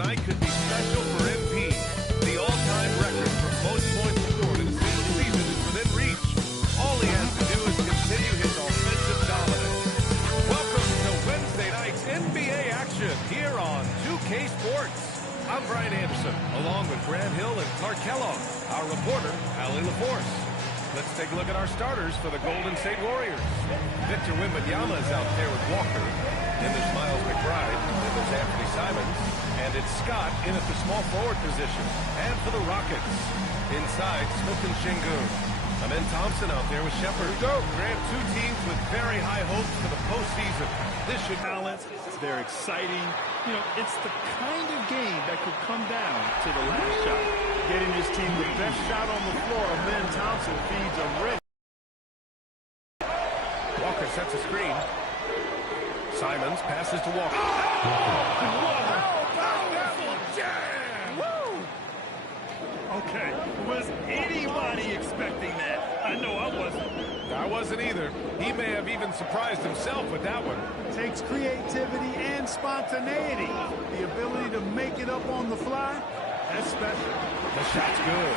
tonight could be special for MP. The all-time record for most points scored in a single season is within reach. All he has to do is continue his offensive dominance. Welcome to Wednesday night's NBA action here on 2K Sports. I'm Brian Anderson, along with Grant Hill and Clark Kellogg, our reporter, Allie LaForce. Let's take a look at our starters for the Golden State Warriors. Victor Wembanyama is out there with Walker. Then there's Miles McBride. Then there's Anthony Simons. And it's Scott in at the small forward position. And for the Rockets, inside Smith and Şengün. Amen Thompson out there with Shepard. Grant, two teams with very high hopes for the postseason. This should balance. They're exciting. You know, it's the kind of game that could come down to the last shot. Getting his team the best shot on the floor. Amen Thompson feeds them ready. Walker sets a screen. Simons passes to Walker. Okay, was anybody expecting that? I know I wasn't. I wasn't either. He may have even surprised himself with that one. Takes creativity and spontaneity. The ability to make it up on the fly, that's special. The shot's good.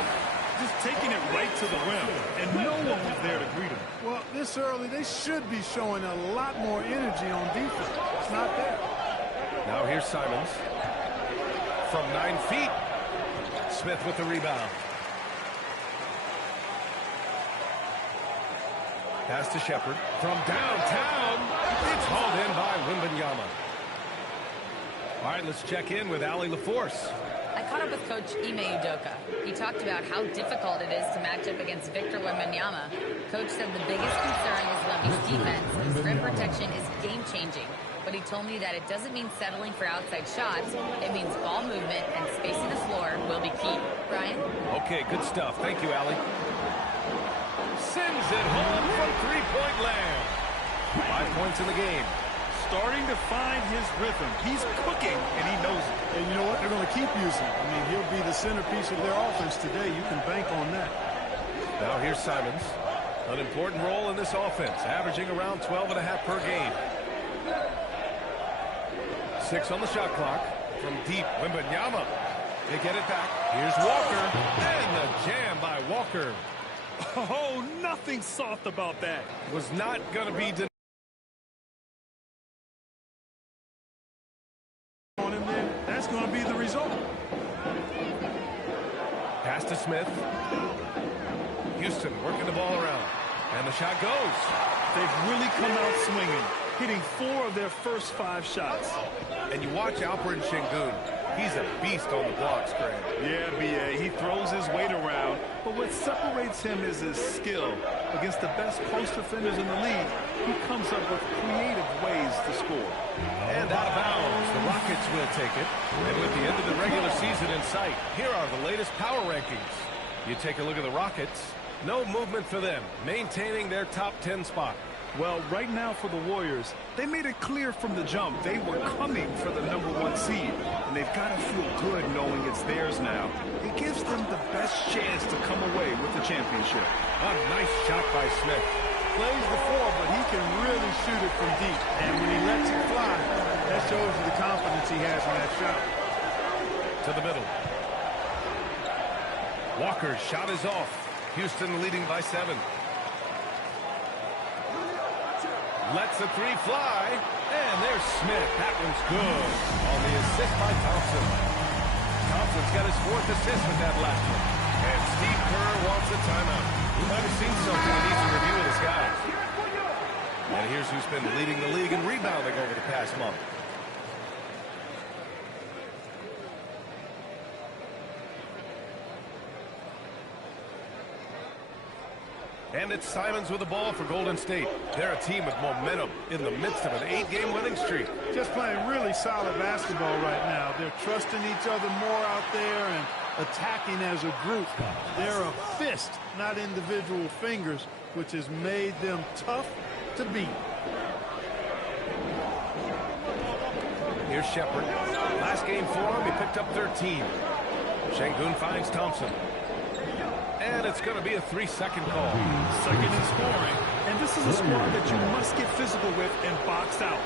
Just taking it right to the rim, and no one was there to greet him. Well, this early, they should be showing a lot more energy on defense. It's not there. Now here's Simons. From 9 feet. Smith with the rebound. Pass to Shepard. From downtown. It's hauled in by Wembanyama. All right, let's check in with Allie LaForce. I caught up with Coach Ime Udoka. He talked about how difficult it is to match up against Victor Wembanyama. Coach said the biggest concern is Wemby's defense. His rim protection is game-changing. But he told me that it doesn't mean settling for outside shots. It means ball movement and spacing the floor will be key. Brian? Okay, good stuff. Thank you, Allie. Sends it home from three-point land. 5 points in the game. Starting to find his rhythm. He's cooking, and he knows it. And you know what? They're going to keep using it. I mean, he'll be the centerpiece of their offense today. You can bank on that. Now here's Simons. An important role in this offense, averaging around 12.5 per game. 6 on the shot clock. From deep, Wembanyama. They get it back. Here's Walker. And the jam by Walker. Oh, nothing soft about that. Was not going to be denied. On him then, that's going to be the result. Pass to Smith. Houston working the ball around. And the shot goes. They've really come out swinging, hitting 4 of their first 5 shots. And you watch Alperen Şengün. He's a beast on the blocks, Grant. Yeah, B.A. He throws his weight around, but what separates him is his skill. Against the best post defenders in the league, he comes up with creative ways to score. And out of bounds, the Rockets will take it. And with the end of the regular season in sight, here are the latest power rankings. You take a look at the Rockets. No movement for them, maintaining their top 10 spot. Well, right now for the Warriors, they made it clear from the jump they were coming for the #1 seed. And they've got to feel good knowing it's theirs now. It gives them the best chance to come away with the championship. A nice shot by Smith. Plays the 4, but he can really shoot it from deep. And when he lets it fly, that shows you the confidence he has in that shot. To the middle. Walker's shot is off. Houston leading by 7. Lets the 3 fly. And there's Smith. That one's good. On the assist by Thompson. Thompson's got his 4th assist with that last one. And Steve Kerr wants a timeout. He might have seen something he needs to review with his guys. And here's who's been leading the league in rebounding over the past month. And it's Simons with the ball for Golden State. They're a team with momentum in the midst of an 8-game winning streak. Just playing really solid basketball right now. They're trusting each other more out there and attacking as a group. They're a fist, not individual fingers, which has made them tough to beat. Here's Shepard. Last game for him, he picked up 13. Şengün finds Thompson. And it's going to be a 3-second call. Second in scoring. And this is a squad that you must get physical with and box out.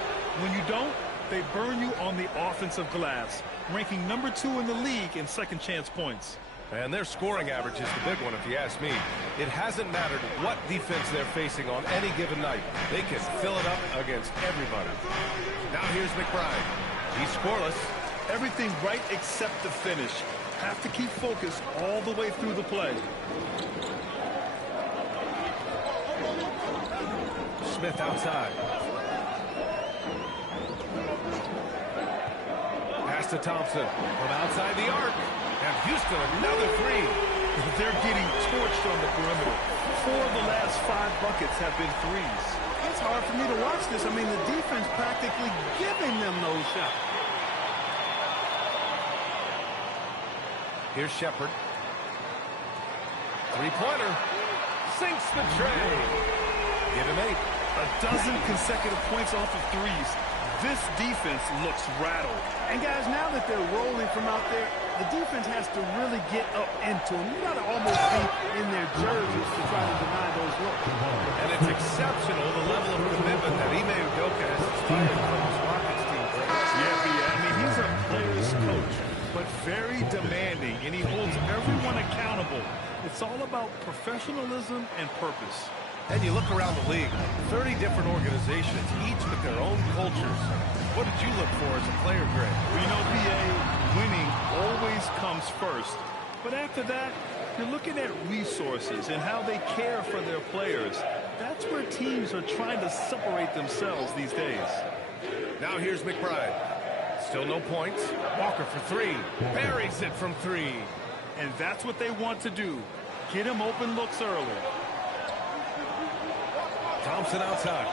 When you don't, They burn you on the offensive glass, ranking number 2 in the league in second chance points. And their scoring average is the big one, if you ask me. It hasn't mattered what defense they're facing on any given night. They can fill it up against everybody. Now here's McBride. He's scoreless. Everything right except the finish. Have to keep focused all the way through the play. Smith outside. Pass to Thompson from outside the arc. And Houston, another three. They're getting torched on the perimeter. 4 of the last 5 buckets have been threes. It's hard for me to watch this. I mean, the defense practically giving them those shots. Here's Shepard. Three-pointer. Sinks the tray. Give him 8. A dozen consecutive points off of threes. This defense looks rattled. And guys, now that they're rolling from out there, the defense has to really get up into them. You got to almost be in their jerseys to try to deny those looks. And it's exceptional, the level of commitment that Ime Udoka has inspired from his Rockets team. Yeah, I mean, he's a player's coach, but very demanding, and he holds everyone accountable. It's all about professionalism and purpose. And you look around the league, 30 different organizations, each with their own cultures. What did you look for as a player, Greg? Well, you know, BA, winning always comes first. But after that, you're looking at resources and how they care for their players. That's where teams are trying to separate themselves these days. Now here's McBride. Still no points. Walker for 3. Buries it from 3. And that's what they want to do. Get him open looks early. Thompson outside.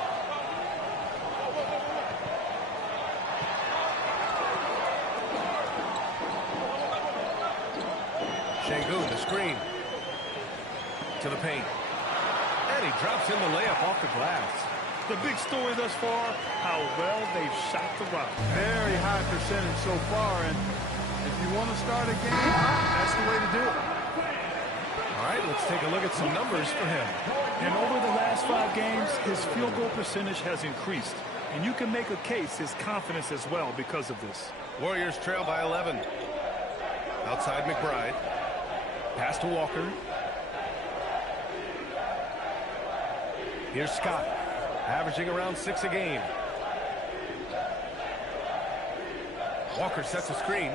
Şengün, the screen. To the paint. And he drops in the layup off the glass. The big story thus far, how well they've shot the rock. Very high percentage so far, and if you want to start a game, that's the way to do it. All right, let's take a look at some numbers for him. And over the last 5 games, his field goal percentage has increased. And you can make a case his confidence as well because of this. Warriors trail by 11. Outside McBride. Pass to Walker. Here's Scott, averaging around 6 a game. Walker sets a screen.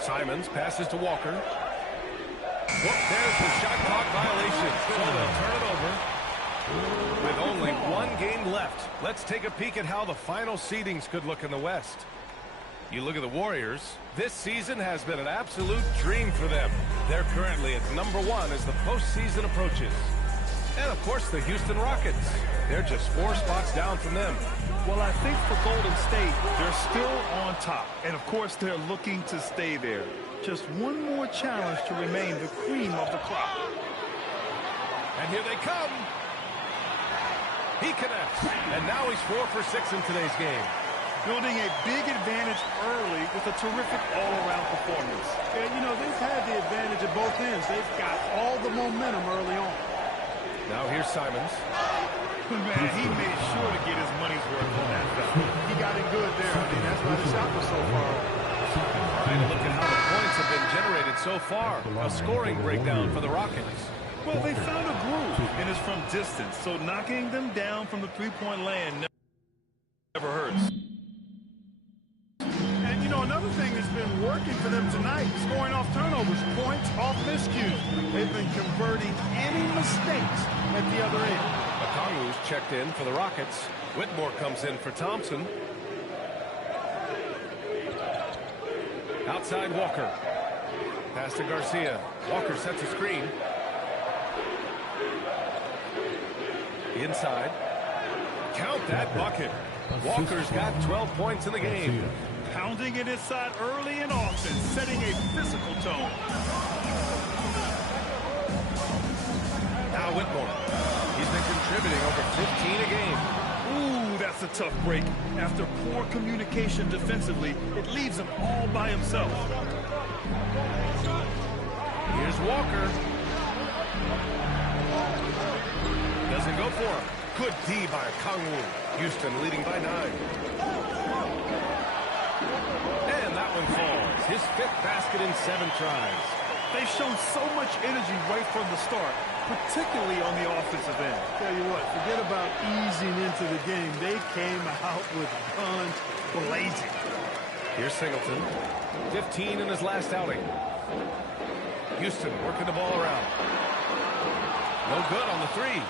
Simons passes to Walker. Well, there's the shot clock violation. So they'll turn it over. With only 1 game left, let's take a peek at how the final seedings could look in the West. You look at the Warriors, this season has been an absolute dream for them. They're currently at number 1 as the postseason approaches. And, of course, the Houston Rockets. They're just 4 spots down from them. Well, I think for Golden State, they're still on top. And, of course, they're looking to stay there. Just one more challenge to remain the cream of the crop. And here they come. He connects. And now he's 4 for 6 in today's game. Building a big advantage early with a terrific all-around performance. Yeah, you know, they've had the advantage at both ends. They've got all the momentum early on. Now here's Simons. Man, he made sure to get his money's worth on that foul. He got it good there. I mean, that's why the shot was so far. All right, look at how the points have been generated so far. A scoring breakdown for the Rockets. Well, they found a groove, and it's from distance, so knocking them down from the three-point land never hurts. And, you know, another thing that's been working for them tonight, scoring off turnovers, points off miscues. They've been converting any mistakes at the other end. Okongwu's checked in for the Rockets. Whitmore comes in for Thompson. Outside Walker. Pass to Garcia. Walker sets a screen. Inside. Count that bucket. Walker's got 12 points in the game. Pounding it inside early and often, setting a physical tone. Now Whitmore. He's been contributing over 15 a game. Ooh, that's a tough break. After poor communication defensively, it leaves him all by himself. Here's Walker. Doesn't go for him. Good D by Okongwu. Houston leading by 9. And that one falls. His 5th basket in 7 tries. They've shown so much energy right from the start, particularly on the offensive end. Tell you what, forget about easing into the game. They came out with guns blazing. Here's Singleton. 15 in his last outing. Houston working the ball around. No good on the 3.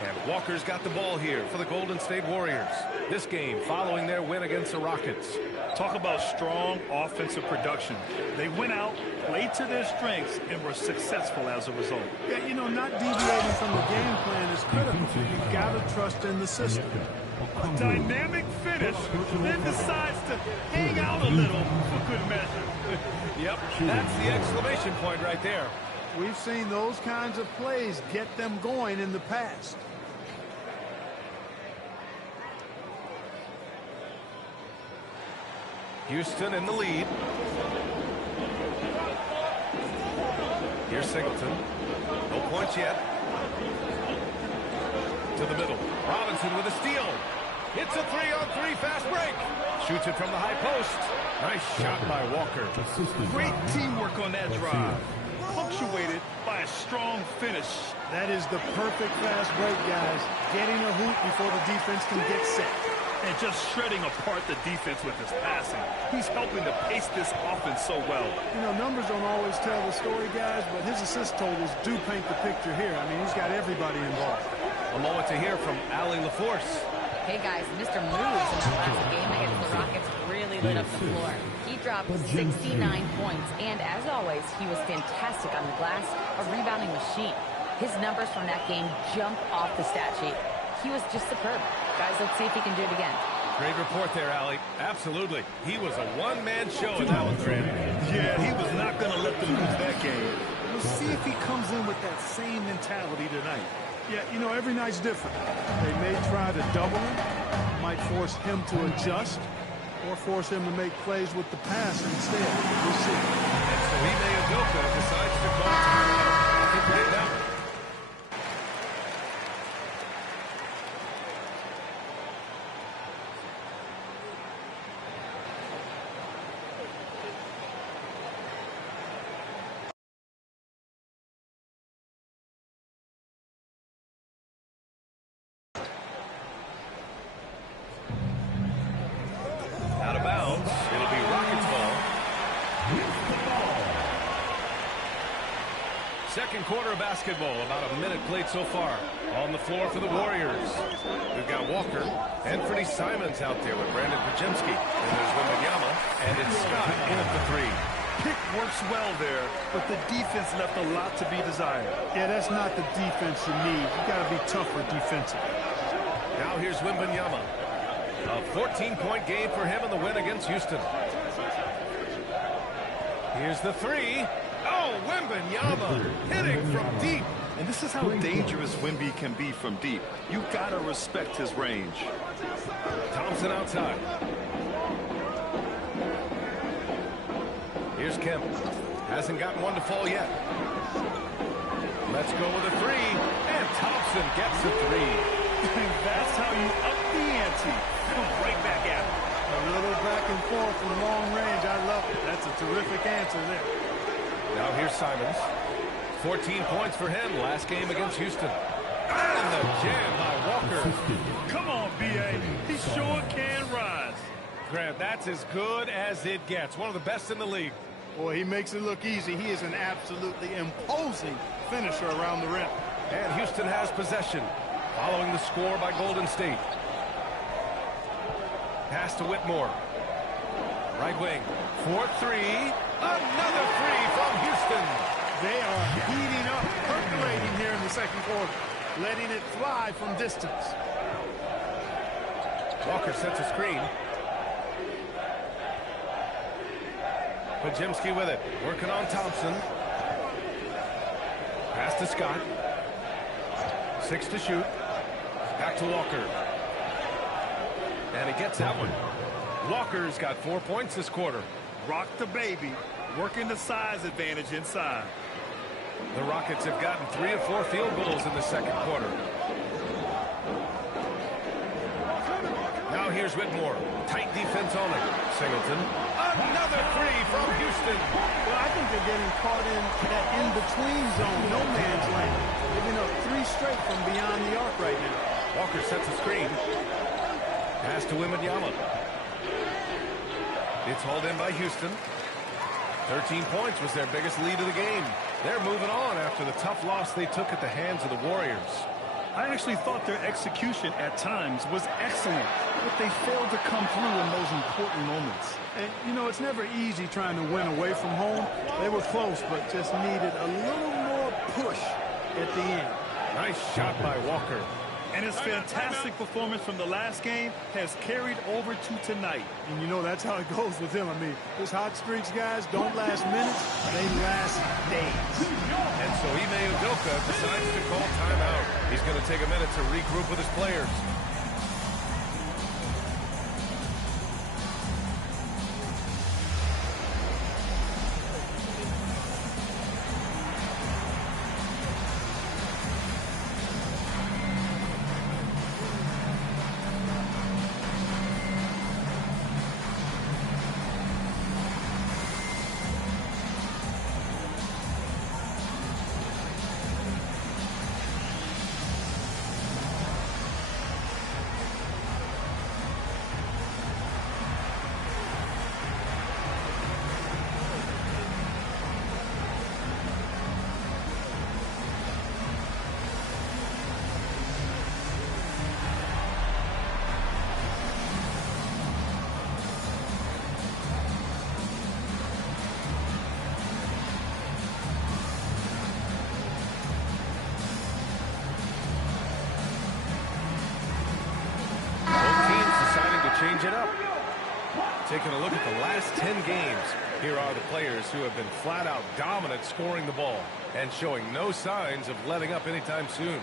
And Walker's got the ball here for the Golden State Warriors. This game following their win against the Rockets. Talk about strong offensive production. They went out, played to their strengths, and were successful as a result. Yeah, you know, not deviating from the game plan is critical. You've got to trust in the system. A dynamic finish, then decides to hang out a little for good measure. Yep, that's the exclamation point right there. We've seen those kinds of plays get them going in the past. Houston in the lead. Here's Singleton. No points yet. To the middle. Robinson with a steal. Hits a 3-on-3 fast break. Shoots it from the high post. Nice shot by Walker. Great teamwork on that drive. Punctuated by a strong finish. That is the perfect fast break, guys. Getting a hoop before the defense can get set. And just shredding apart the defense with his passing. He's helping to pace this offense so well. You know, numbers don't always tell the story, guys, but his assist totals do paint the picture here. I mean, he's got everybody involved. A moment to hear from Allie LaForce. Hey guys, Mr. Moves in that last game against the Rockets really lit up the floor. He dropped 69 points, and as always, he was fantastic on the glass, a rebounding machine. His numbers from that game jump off the stat sheet. He was just superb. Guys, let's see if he can do it again. Great report there, Allie. Absolutely. He was a one-man show in that one, Grant. Yeah, he was not going to let them lose that game. We'll see if he comes in with that same mentality tonight. Yeah, you know, every night's different. They may try to double him, might force him to adjust, or force him to make plays with the pass instead. We'll see. And so Ime Udoka decides to call timeout. I think we did that one. Out of bounds. It'll be Rockets ball. Second quarter of basketball. About a minute played so far. On the floor for the Warriors. We've got Walker. Anthony Simons out there with Brandon Pajemski. And there's Wembanyama. And it's Scott in at the 3. Pick works well there, but the defense left a lot to be desired. Yeah, that's not the defense you need. You got to be tougher defensively. Now here's Wembanyama. A 14-point game for him in the win against Houston. Here's the 3. Oh, Wembanyama hitting from deep. And this is how dangerous Wemby can be from deep. You got to respect his range. Thompson outside. Here's Kemp. Hasn't gotten one to fall yet. Let's go with a 3. And Thompson gets the 3. That's how you up the ante. Come right back at him. A little back and forth from long range. I love it. That's a terrific answer there. Now here's Simons. 14 points for him last game against Houston. And the jam by Walker. Come on, B.A. He sure can rise. Grant, that's as good as it gets. One of the best in the league. Boy, he makes it look easy. He is an absolutely imposing finisher around the rim. And Houston has possession. Following the score by Golden State. Pass to Whitmore. Right wing. 4-3. Another 3 from Houston. They are heating up, percolating here in the second quarter, letting it fly from distance. Walker sets a screen. Pajemski with it. Working on Thompson. Pass to Scott. 6 to shoot. Back to Walker. And he gets that one. Walker's got 4 points this quarter. Rock the baby. Working the size advantage inside. The Rockets have gotten 3 of 4 field goals in the second quarter. Here's Whitmore. Tight defense on him. Singleton. Another three from Houston. Well, I think they're getting caught in that in-between zone, no man's land. Giving up 3 straight from beyond the arc right now. Walker sets a screen. Pass to Wembanyama. It's hauled in by Houston. 13 points was their biggest lead of the game. They're moving on after the tough loss they took at the hands of the Warriors. I actually thought their execution at times was excellent, but they failed to come through in those important moments. And, you know, it's never easy trying to win away from home. They were close, but just needed a little more push at the end. Nice shot by Walker. And his fantastic performance from the last game has carried over to tonight. And, you know, that's how it goes with him. I mean, his hot streaks, guys, don't last minutes. They last days. And so Ime Udoka decides to call timeout. He's going to take a minute to regroup with his players. Change it up. Taking a look at the last 10 games, here are the players who have been flat-out dominant scoring the ball and showing no signs of letting up anytime soon.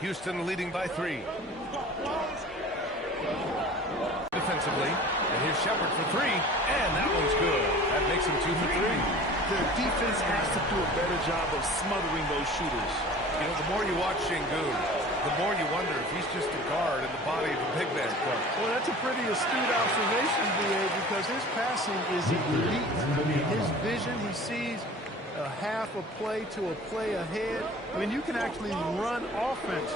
Houston leading by 3. Defensively, and here's Shepard for 3, and that one's good. That makes him 2 for 3. Their defense has to do a better job of smothering those shooters. You know, the more you watch Şengün, the more you wonder if he's just a guard in the body of a big man club. Well, that's a pretty astute observation, B.A., because his passing is elite. I mean, his vision, he sees a half a play to a play ahead. I mean, you can actually run offense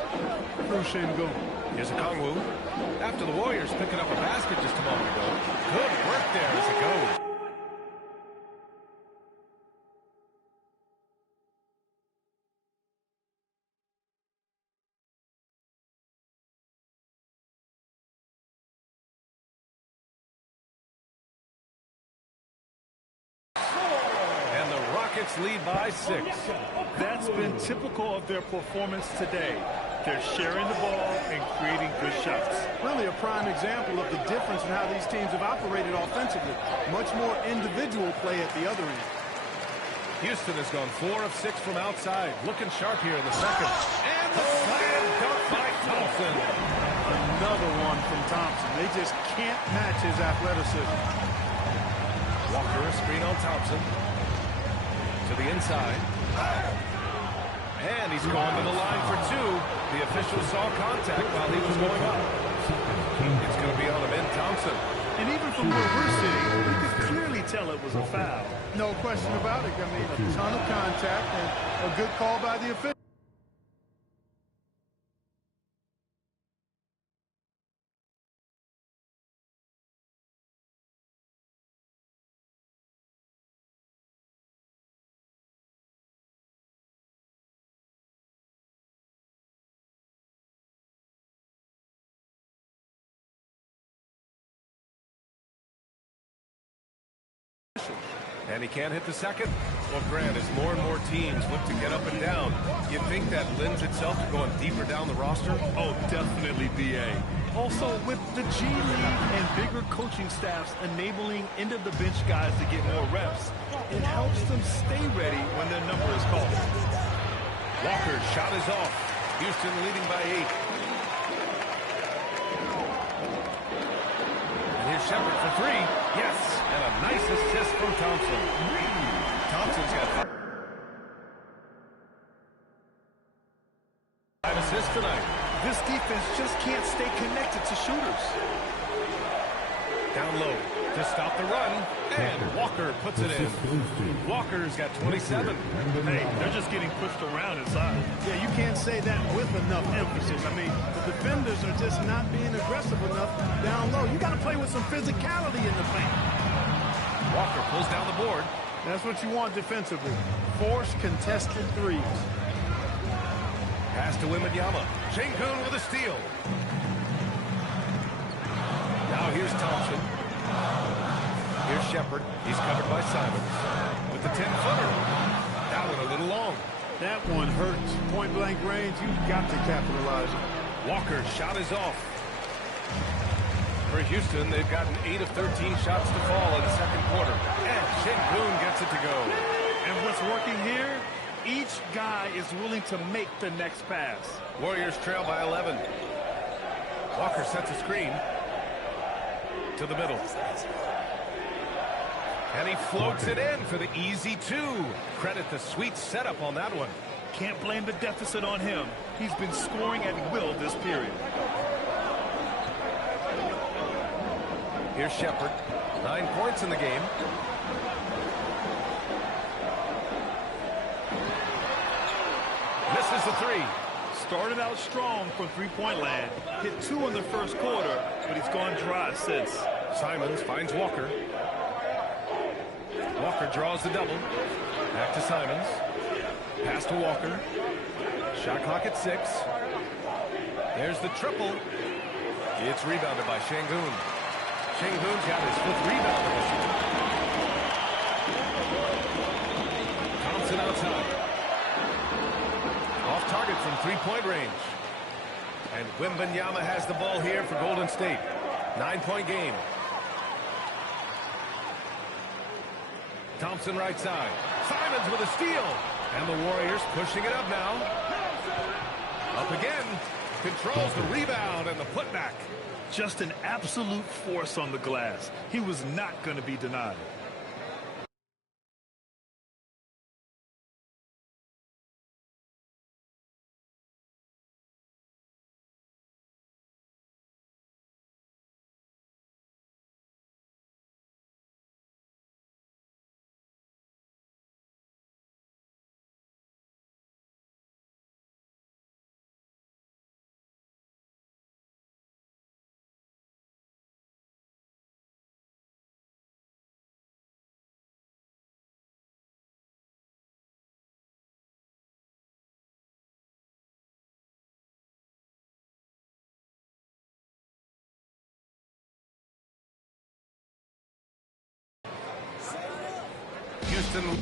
through Şengün. Here's a Kongwu. After the Warriors picking up a basket just a moment ago. Good work there as it goes. Lead by 6. That's been typical of their performance today. They're sharing the ball and creating good shots. Really a prime example of the difference in how these teams have operated offensively. Much more individual play at the other end. Houston has gone 4 of 6 from outside. Looking sharp here in the second. And the slam dunk by Thompson. Another one from Thompson. They just can't match his athleticism. Walker, a screen on Thompson. To the inside. And he's going to the line for 2. The official saw contact while he was going up. It's going to be on him in Thompson. And even from where we're sitting, we could clearly tell it was a foul. No question about it. I mean, a ton of contact and a good call by the official. And he can't hit the second. Well, Grant, as more and more teams look to get up and down, you think that lends itself to going deeper down the roster? Oh, definitely, B.A. Also, with the G League and bigger coaching staffs enabling end-of-the-bench guys to get more reps, it helps them stay ready when their number is called. Walker's shot is off. Houston leading by 8. And here's Shepard for 3. Yes, and a nice assist from Thompson. Thompson's got 5 assists tonight. This defense just can't stay connected to shooters. Down low to stop the run, and Walker puts it in. Walker's got 27. Hey, they're just getting pushed around inside. Yeah, you can't say that with enough emphasis. I mean, the defenders are just not being aggressive enough down low. You got to play with some physicality in the paint. Walker pulls down the board. That's what you want defensively. Force contested threes. Pass to Wembanyama. Şengün with a steal. Now here's Thompson. Here's Shepard. He's covered by Simons. With the 10-footer. That one a little long. That one hurts. Point-blank range, you've got to capitalize it. Walker's shot is off. For Houston, they've gotten 8 of 13 shots to fall in the second quarter. And Şengün gets it to go. And what's working here? Each guy is willing to make the next pass. Warriors trail by 11. Walker sets a screen. To the middle. And he floats it in for the easy 2. Credit the sweet setup on that one. Can't blame the deficit on him. He's been scoring at will this period. Here's Shepard. 9 points in the game. Misses the 3. Started out strong from three-point land. Hit 2 in the first quarter, but he's gone dry since. Simons finds Walker. Walker draws the double. Back to Simons. Pass to Walker. Shot clock at 6. There's the triple. It's rebounded by Şengün. Şengün's got his 5th rebound of the season. Thompson outside. Off target from three-point range. And Wembanyama has the ball here for Golden State. 9-point game. Thompson right side. Simons with a steal. And the Warriors pushing it up now. Up again. Controls the rebound and the putback. Just an absolute force on the glass. He was not going to be denied. Houston.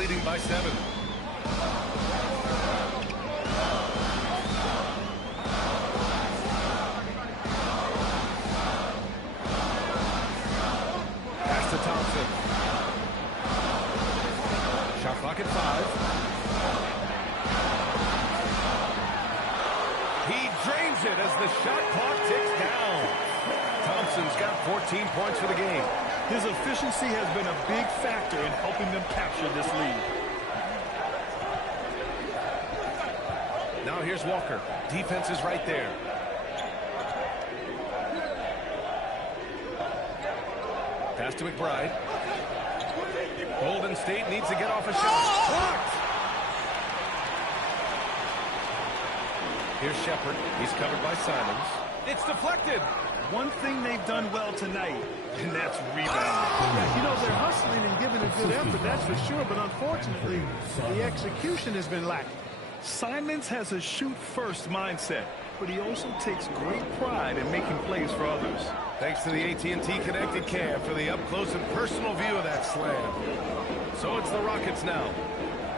Leading by 7. Pass to Thompson. Shot clock at 5. He drains it as the shot clock ticks down. Thompson's got 14 points for the game. His efficiency has been a big factor in helping them capture this lead. Now here's Walker. Defense is right there. Pass to McBride. Golden State needs to get off a shot. Blocked! Here's Shepard. He's covered by Simons. It's deflected. One thing they've done well tonight, and that's rebounding. Yeah, you know, they're hustling and giving a good effort, that's for sure, but unfortunately, the execution has been lacking. Simons has a shoot-first mindset, but he also takes great pride in making plays for others. Thanks to the AT&T Connected Cam for the up-close and personal view of that slam. So it's the Rockets now.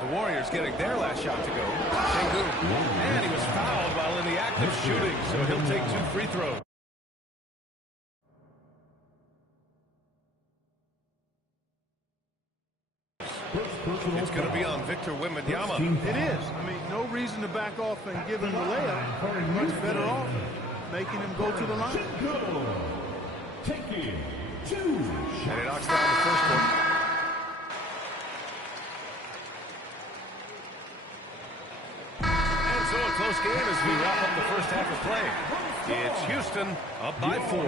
The Warriors getting their last shot to go. Sengun. And he was fouled while in the act of shooting, so he'll take 2 free throws. It's going to be on Victor Wembanyama. It is. I mean, no reason to back off and give him the layup. Much better off making him go to the line. And it knocks down the first one. And so a close game as we wrap up the first half of play. It's Houston up by 4.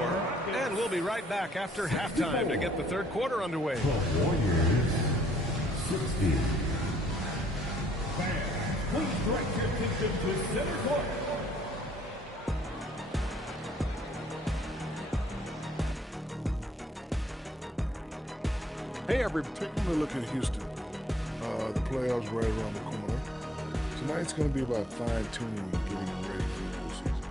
And we'll be right back after halftime to get the third quarter underway. Warriors 60. Please direct your attention to center court. Hey, everybody. Taking a look at Houston. The playoffs right around the corner. Tonight's going to be about fine-tuning and getting ready for the postseason.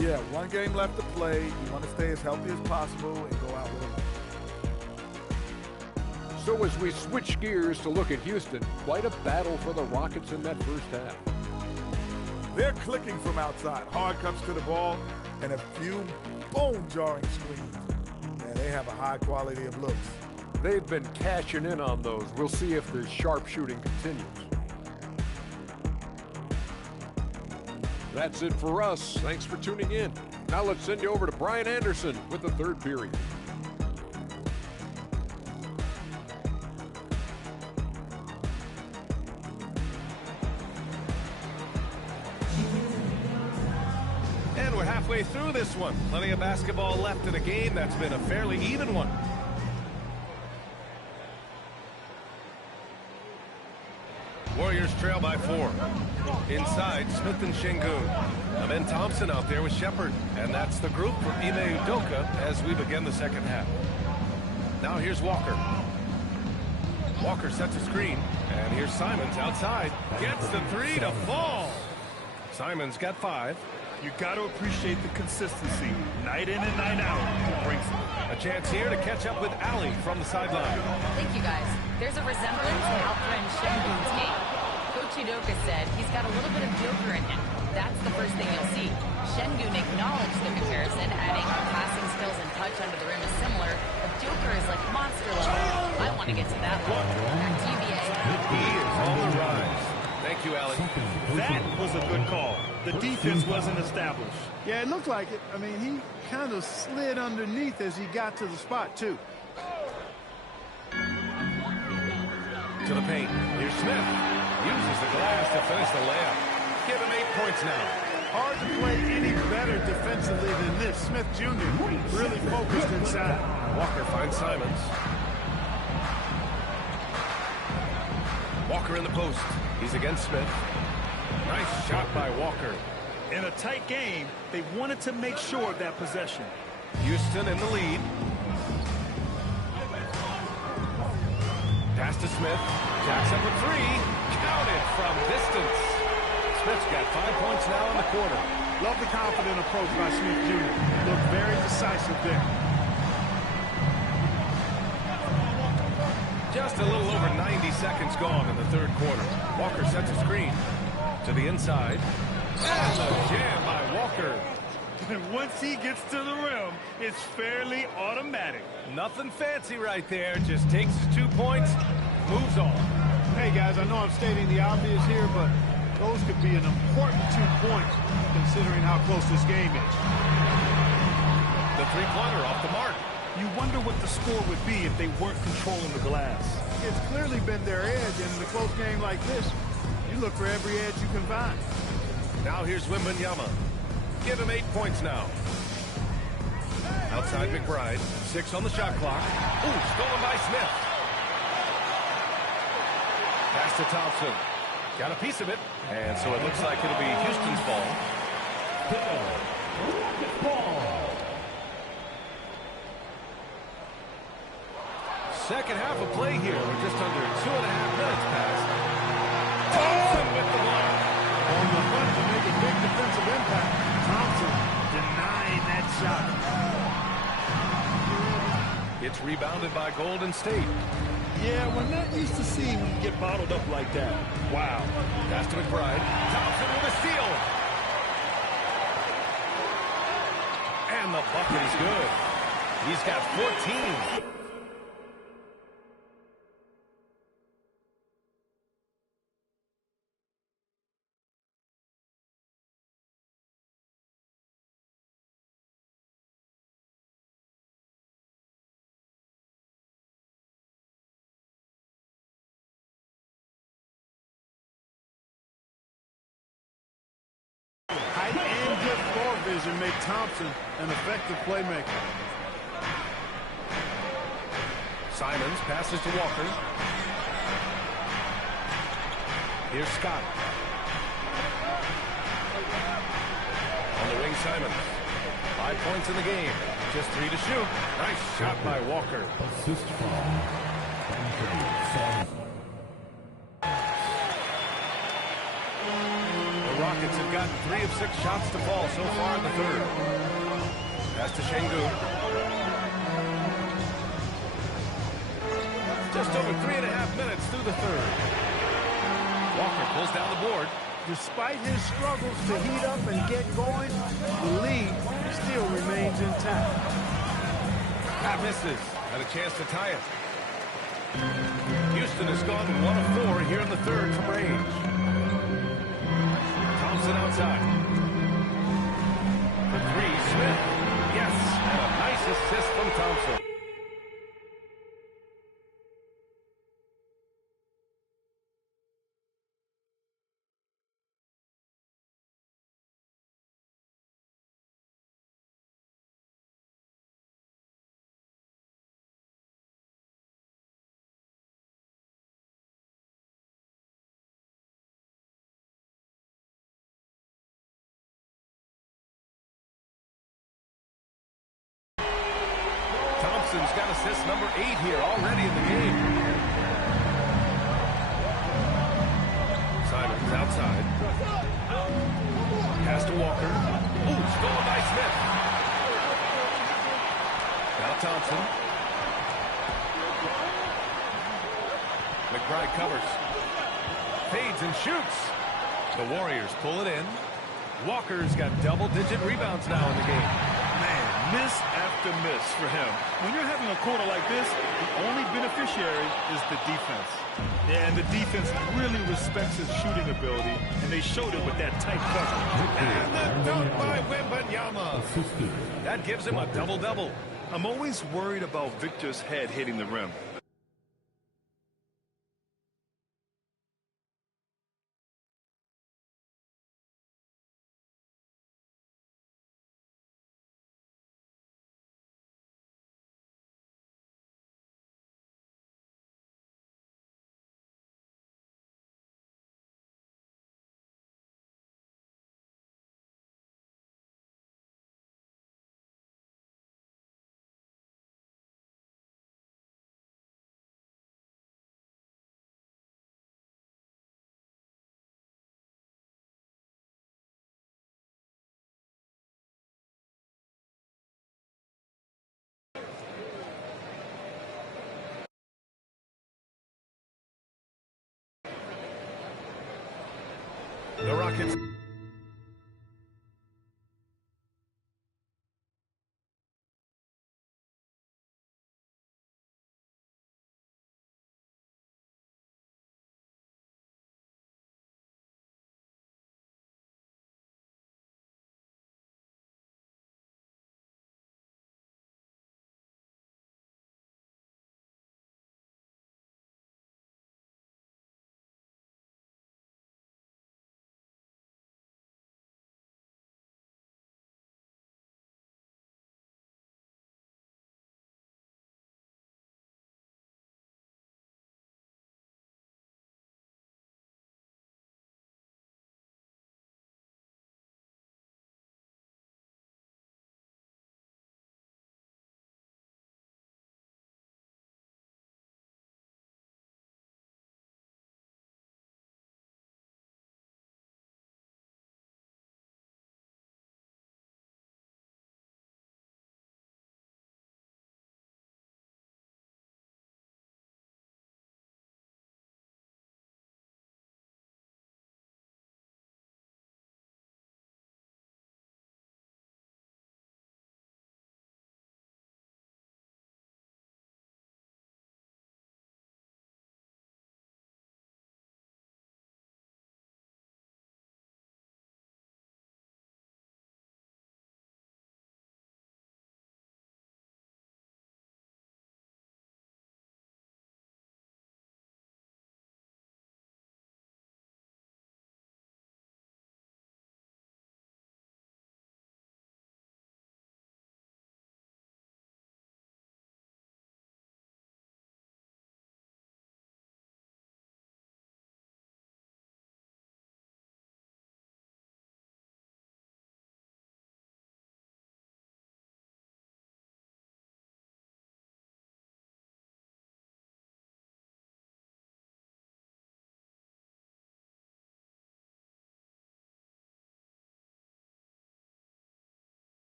Yeah, 1 game left to play. You want to stay as healthy as possible and go out with a win. So as we switch gears to look at Houston, quite a battle for the Rockets in that first half. They're clicking from outside. Hard comes to the ball and a few bone-jarring screens. And they have a high quality of looks. They've been cashing in on those. We'll see if the sharp shooting continues. That's it for us. Thanks for tuning in. Now let's send you over to Brian Anderson with the third period. we're halfway through this one. Plenty of basketball left in a game that's been a fairly even one. Warriors trail by 4. Inside, Smith and Şengün. And then Thompson out there with Shepard. And that's the group for Ime Udoka as we begin the second half. Now here's Walker. Walker sets a screen. And here's Simons outside. Gets the three to fall. Simons got 5. You got to appreciate the consistency. Night in and night out. It brings it. A chance here to catch up with Ali from the sideline. Thank you, guys. There's a resemblance to Alperen Şengün's game. Coach Udoka said he's got a little bit of Joker in him. That's the first thing you'll see. Şengün acknowledged the comparison, adding passing skills and touch under the rim is similar, but Joker is like monster level. I want to get to that one. Back to you, BA. He is on the rise. Thank you, Ali. That was a good call. The defense wasn't established. Yeah, it looked like it. I mean, he kind of slid underneath as he got to the spot, too. To the paint. Here's Smith. Uses the glass to finish the layup. Give him 8 points now. Hard to play any better defensively than this. Smith Jr. really focused inside. Walker finds Simons. Walker in the post. He's against Smith. Nice shot by Walker. In a tight game, they wanted to make sure of that possession. Houston in the lead. Pass to Smith. Jacks up a 3. Counted from distance. Smith's got 5 points now in the quarter. Love the confident approach by Smith Jr. Looked very decisive there. Just a little over 90 seconds gone in the third quarter. Walker sets a screen to the inside. And a jam by Walker. And once he gets to the rim, it's fairly automatic. Nothing fancy right there. Just takes his 2 points, moves on. Hey, guys, I know I'm stating the obvious here, but those could be an important 2 points considering how close this game is. The three-pointer off the mark. You wonder what the score would be if they weren't controlling the glass. It's clearly been their edge, and in a close game like this, you look for every edge you can find. Now here's Wembanyama. Give him 8 points now. Outside McBride. 6 on the shot clock. Ooh, stolen by Smith. Pass to Thompson. Got a piece of it. And so it looks like it'll be Houston's ball. Second half of play here. We're just under 2.5 minutes past. Thompson with the block. On the hunt to make a big defensive impact. Thompson denying that shot. It's rebounded by Golden State. Yeah, we're not used to seeing him get bottled up like that. Wow. Pass to McBride. Thompson with a steal. And the bucket is good. He's got 14. Height and good floor vision make Thompson an effective playmaker. Simons passes to Walker. Here's Scott. On the wing, Simons. 5 points in the game. Just 3 to shoot. Nice shot by Walker. Assist from Simon. The Rockets have gotten 3 of 6 shots to fall so far in the third. Pass to Şengün. Just over 3.5 minutes through the third. Walker pulls down the board. Despite his struggles to heat up and get going, the lead still remains intact. That misses. Had a chance to tie it. Houston has gone 1 of 4 here in the third from range. Thompson outside. For 3, Smith. Yes, and a nice assist from Thompson. Thompson's got assist number 8 here already in the game. Simons outside. Pass to Walker. Ooh, stolen by Smith. Now Thompson. McBride covers. Fades and shoots. The Warriors pull it in. Walker's got double-digit rebounds now in the game. Man, miss after miss for him. When you're having a quarter like this, the only beneficiary is the defense. Yeah, and the defense really respects his shooting ability, and they showed it with that tight cover. And the dunk by Wembanyama. That gives him a double-double. I'm always worried about Victor's head hitting the rim. The Rockets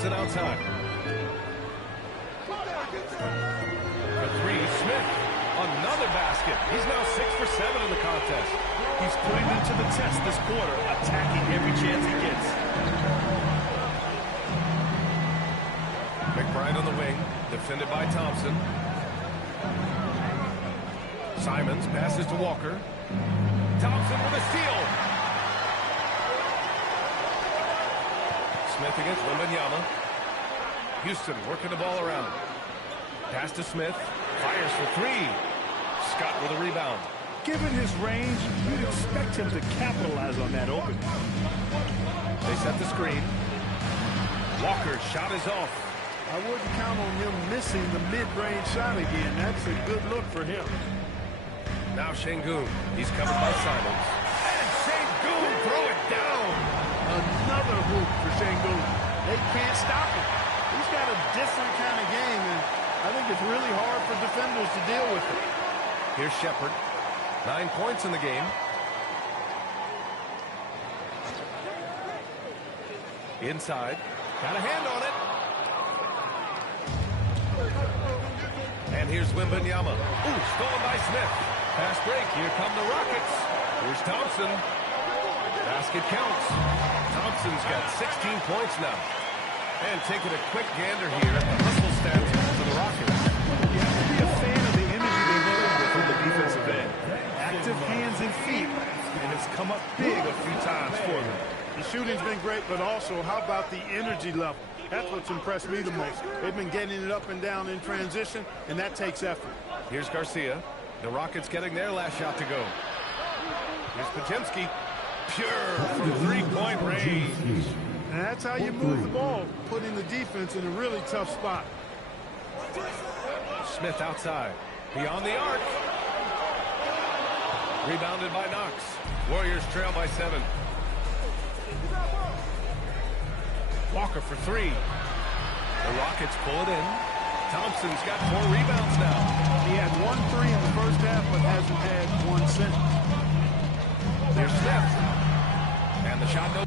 Thompson outside. For three, Smith. Another basket. He's now 6 for 7 in the contest. He's putting it to the test this quarter, attacking every chance he gets. McBride on the wing, defended by Thompson. Simons passes to Walker. Thompson with a steal. Smith against Wembanyama. Houston working the ball around. Pass to Smith. Fires for three. Scott with a rebound. Given his range, you'd expect him to capitalize on that opening. They set the screen. Walker's shot is off. I wouldn't count on him missing the mid-range shot again. That's a good look for him. Now Şengün. He's covered by Simons. And Şengün throw it down. Another hoop for Şengün. They can't stop him. He's got a different kind of game, and I think it's really hard for defenders to deal with it. Here's Shepherd. 9 points in the game. Inside. Got a hand on it. And here's Wembanyama. Ooh, stolen by Smith. Pass break. Here come the Rockets. Here's Thompson. Basket counts. Thompson's got 16 points now. And taking a quick gander here at the hustle stats for the Rockets. You have to be a fan of the energy they play with on the defensive end. Active hands and feet, and it's come up big a few times for them. The shooting's been great, but also, how about the energy level? That's what's impressed me the most. They've been getting it up and down in transition, and that takes effort. Here's Garcia. The Rockets getting their last shot to go. Here's Podziemski. Pure from three-point range. And that's how you move the ball, putting the defense in a really tough spot. Smith outside. Beyond the arc. Rebounded by Knox. Warriors trail by 7. Walker for three. The Rockets pull it in. Thompson's got 4 rebounds now. He had 1 3 in the first half, but hasn't had one since. There's Smith. And the shot no.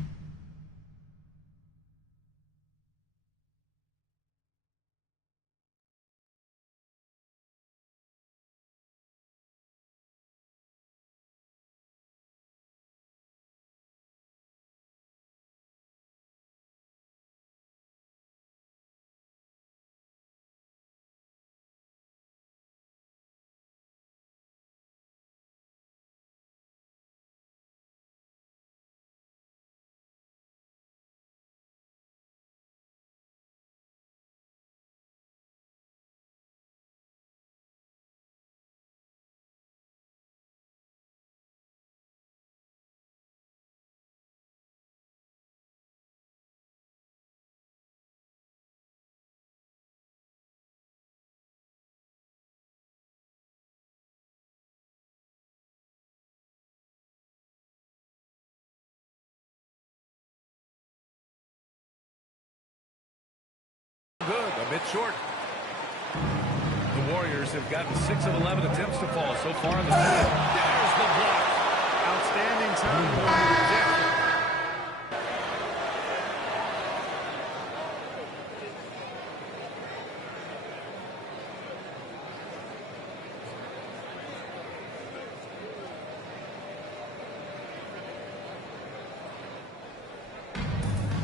Good, a bit short. The Warriors have gotten 6 of 11 attempts to fall so far in the season. There's the block. Outstanding time on the rejection.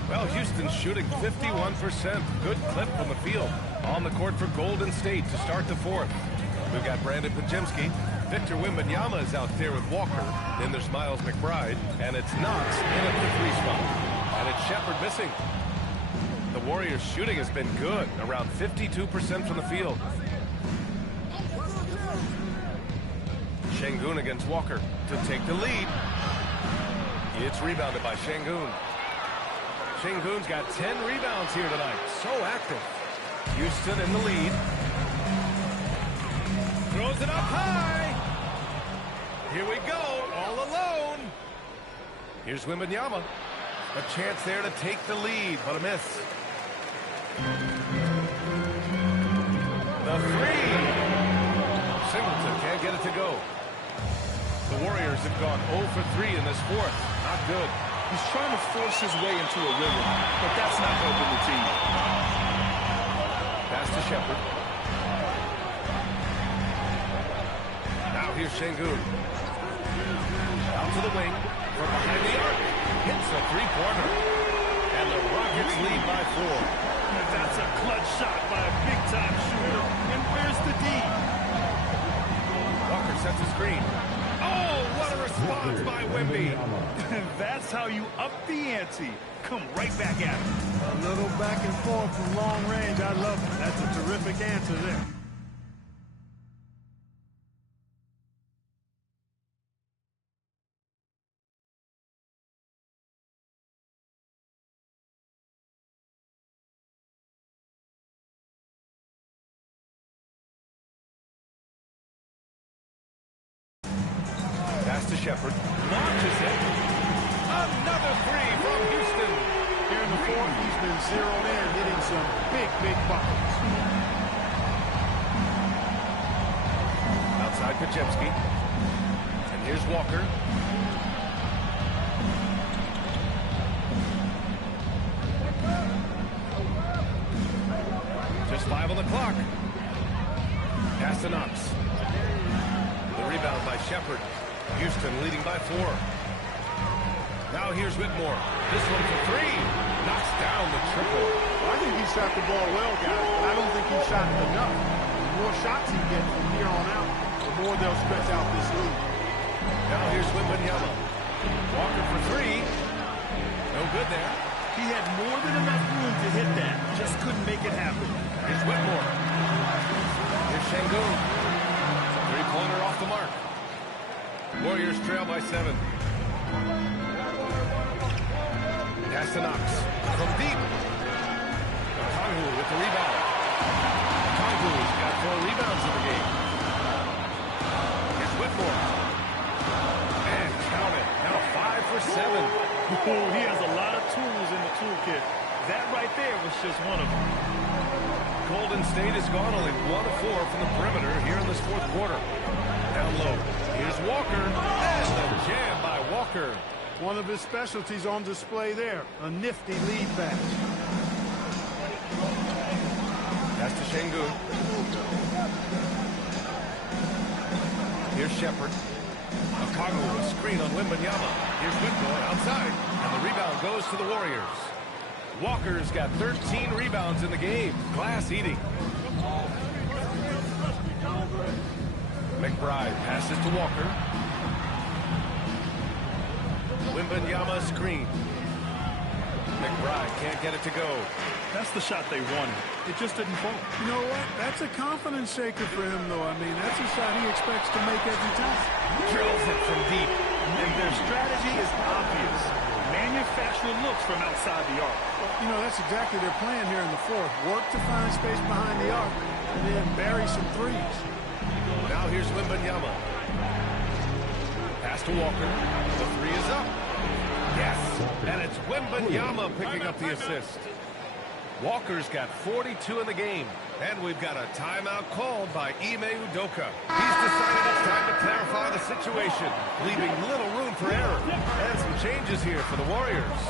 Well, Houston's shooting 51%. Good clip from the field. On the court for Golden State to start the 4th. We've got Brandon Podziemski. Victor Wembanyama is out there with Walker. Then there's Miles McBride. And it's Knox in at the 3 spot. And it's Shepherd missing. The Warriors' shooting has been good. Around 52% from the field. Şengün against Walker to take the lead. It's rebounded by Şengün. Şengün's got 10 rebounds here tonight. So active. Houston in the lead. Throws it up high. Here we go, all alone. Here's Wembanyama. A chance there to take the lead, but a miss. The 3. Singleton can't get it to go. The Warriors have gone 0 for 3 in this 4th. Not good. He's trying to force his way into a rhythm, but that's not helping the team. Pass to Shepard. Now here's Şengün. Out to the wing. From behind the arc. Hits a three-pointer. And the Rockets lead by 4. That's a clutch shot by a big-time shooter. And where's the D? Walker sets a screen. Oh, what a response by Wemby. That's how you up the ante. Come right back at him. A little back and forth from long range. I love it. That's a terrific answer there. Pass to Shepard. Launches it. Another three from Houston. Here in the fourth, he's been zeroed in, hitting some big buckets. Outside Podziemski. And here's Walker. Just 5 on the clock. Pass to Knox. The rebound by Shepard. Houston leading by 4. Now here's Whitmore. This one for 3. Knocks down the triple. Well, I think he shot the ball well, guys, but I don't think he shot it enough. The more shots he gets from here on out, the more they'll stretch out this lead. Now here's Wembanyama. Walker for 3. No good there. He had more than enough room to hit that. Just couldn't make it happen. Here's Whitmore. Here's Şengün. Three-pointer off the mark. Warriors trail by 7. Pass to Knox. From deep. Okongwu with the rebound. Okongwu's got 4 rebounds in the game. Here's Whitmore. And count it. Now 5 for 7. Oh, he has a lot of tools in the toolkit. That right there was just one of them. Golden State has gone only 1 of 4 from the perimeter here in this fourth quarter. Down low. Here's Walker. And the jam by Walker. One of his specialties on display there. A nifty lead pass. Pass to Şengün. Here's Shepard. Okongwu, a screen on Wembanyama. Here's Whitmore outside. And the rebound goes to the Warriors. Walker's got 13 rebounds in the game. Glass eating. McBride passes to Walker. Wembanyama screen. McBride can't get it to go. That's the shot they wanted. It just didn't fall. You know what? That's a confidence shaker for him, though. I mean, that's a shot he expects to make every time. Drills it from deep. And their strategy is obvious. Manufacture looks from outside the arc. You know, that's exactly their plan here in the fourth. Work to find space behind the arc and then bury some threes. Now here's Wembanyama. Pass to Walker. The 3 is up. Yes, and it's Wembanyama picking up the assist. Walker's got 42 in the game, and we've got a timeout called by Ime Udoka. He's decided it's time to clarify the situation, leaving little room for error. And some changes here for the Warriors.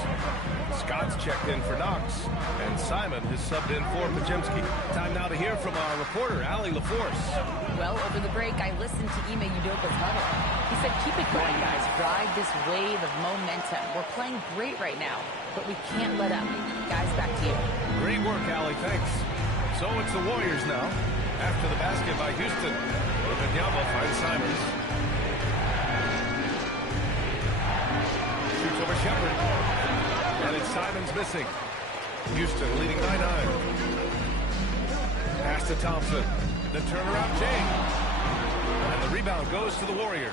Scott's checked in for Knox, and Simon has subbed in for Podziemski. Time now to hear from our reporter, Allie LaForce. Well, over the break, I listened to Ime Udoka's huddle. He said, keep it going, guys. Ride this wave of momentum. We're playing great right now, but we can't let up. Guys, back to you. Great work, Allie. Thanks. So it's the Warriors now. After the basket by Houston, Wembanyama finds Simons. Shoots over Shepard. And it's Simons missing. Houston leading by 9. Pass to Thompson. The turnaround Jay. And the rebound goes to the Warriors.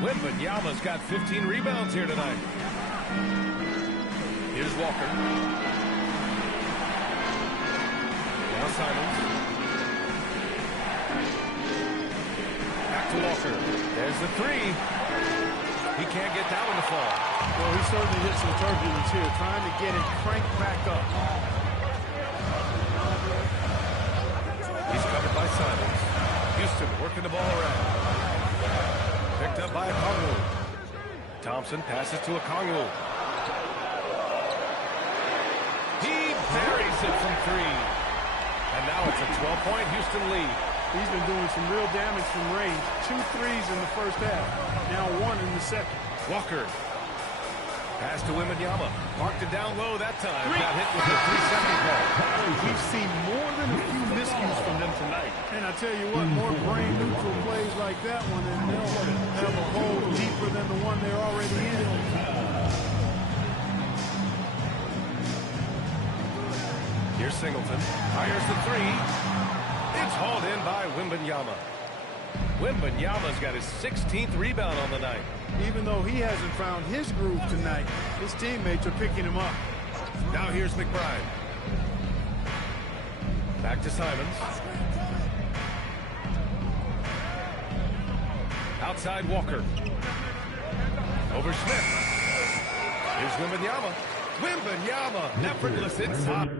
Wembanyama's got 15 rebounds here tonight. Here's Walker. Now Simons. Back to Walker. There's the 3. He can't get that one to fall. Well, he certainly hit some turbulence here, trying to get it cranked back up. He's covered by Simons. Houston working the ball around. Picked up by Okongwu. Thompson passes to Okongwu. buries it from three. And now it's a 12-point Houston lead. He's been doing some real damage from range. 2 threes in the first half. Now 1 in the second. Walker. Pass to Wembanyama. Marked it down low that time. Got hit with a 3-second ball. We've seen more than a few miscues from them tonight. And I tell you what, more brain-neutral plays like that one, and they'll have a hole deeper than the one they're already in. Here's Singleton. Fires the three. It's hauled in by Wembanyama. Wembanyama's got his 16th rebound on the night. Even though he hasn't found his groove tonight, his teammates are picking him up. Now here's McBride. Back to Simons. Outside Walker. Over Smith. Here's Wembanyama. Wembanyama, effortless inside.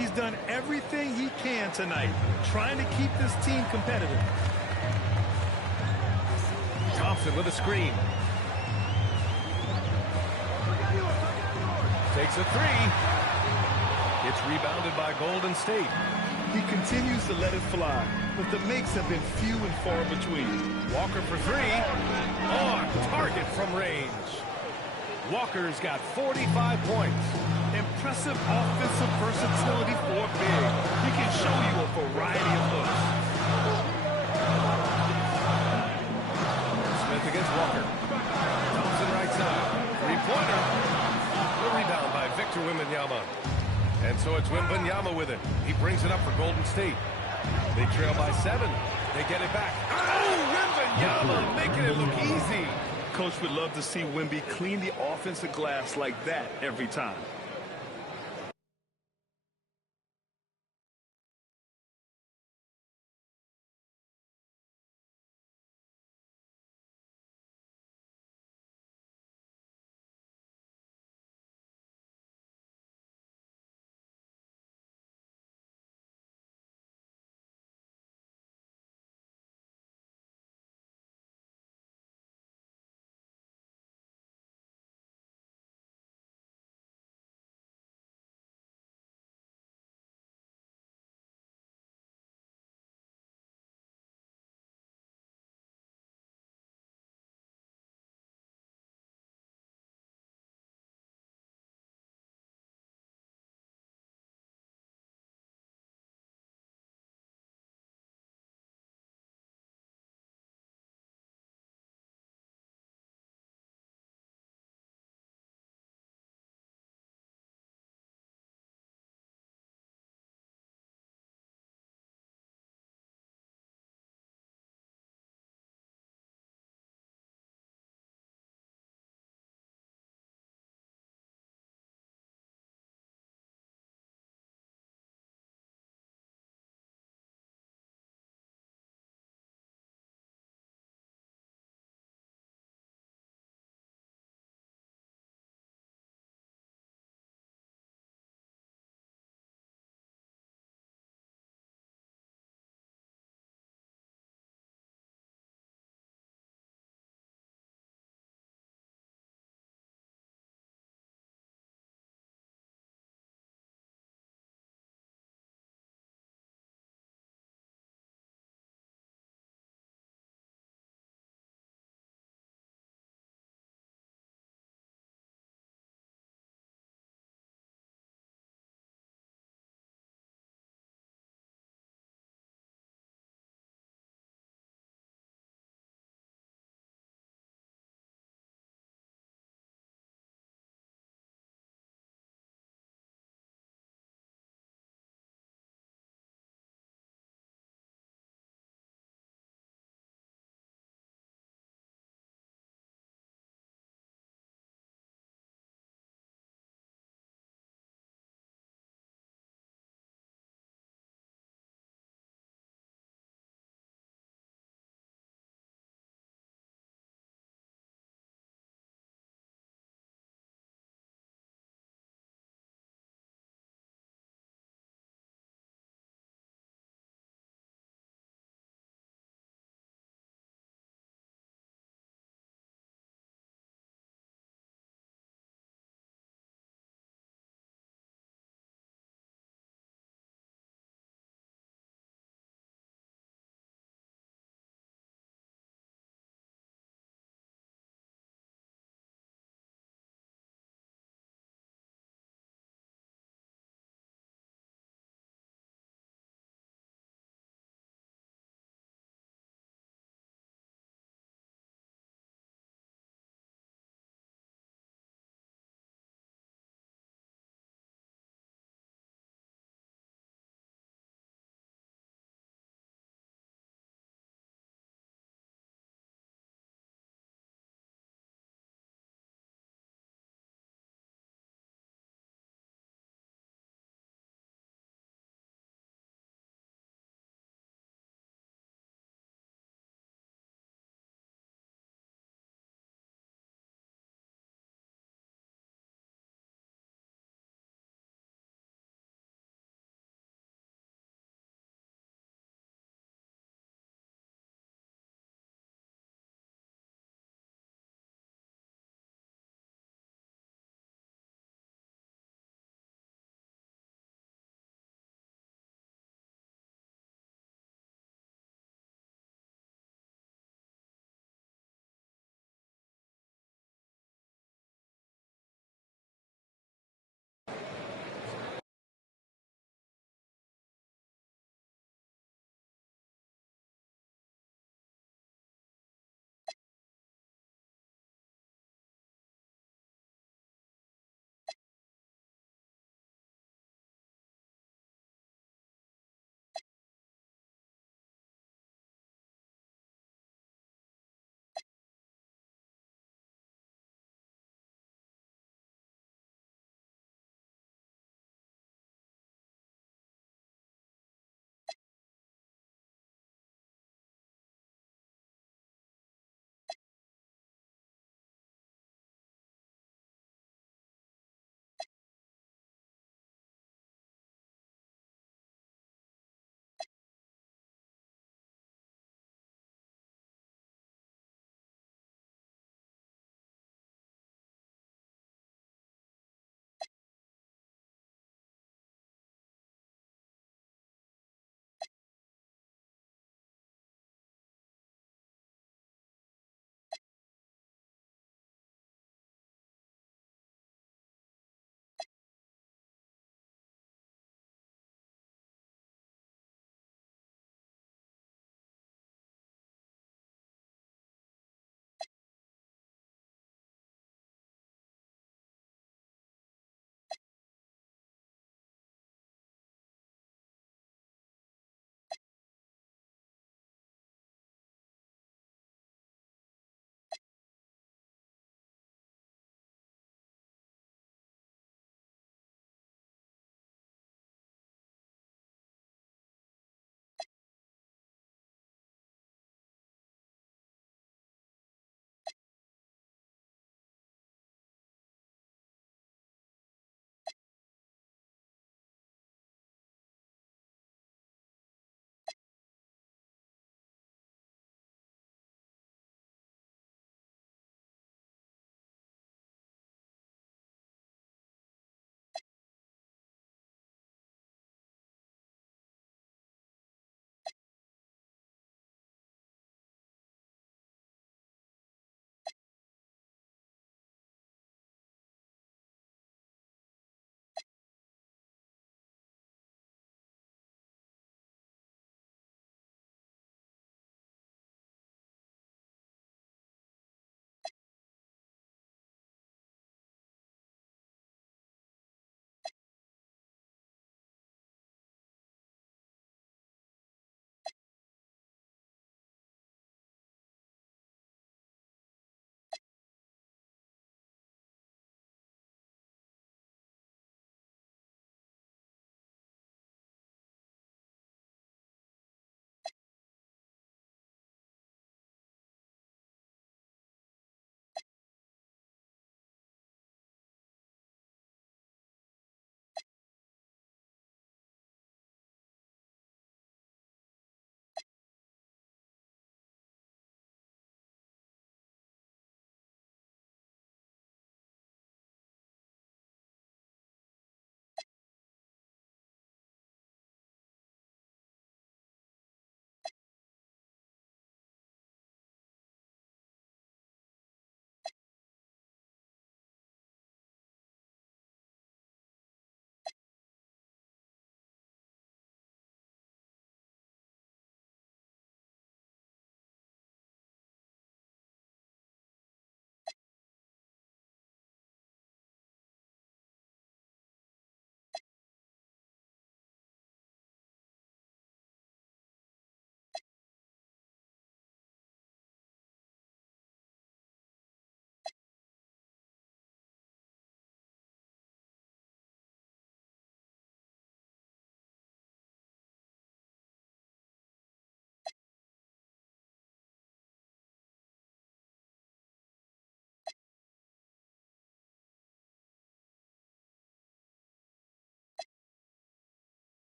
He's done everything he can tonight, trying to keep this team competitive. Thompson with a screen. Takes a three. It's rebounded by Golden State. He continues to let it fly, but the makes have been few and far between. Walker for three. On target from range. Walker's got 45 points. Impressive offensive versatility for big. He can show you a variety of looks. Smith against Walker. Thompson right side. Three-pointer. The rebound by Victor Wembanyama. And so it's Wembanyama with it. He brings it up for Golden State. They trail by 7. They get it back. Oh, Wembanyama making it look easy. Coach would love to see Wemby clean the offensive glass like that every time.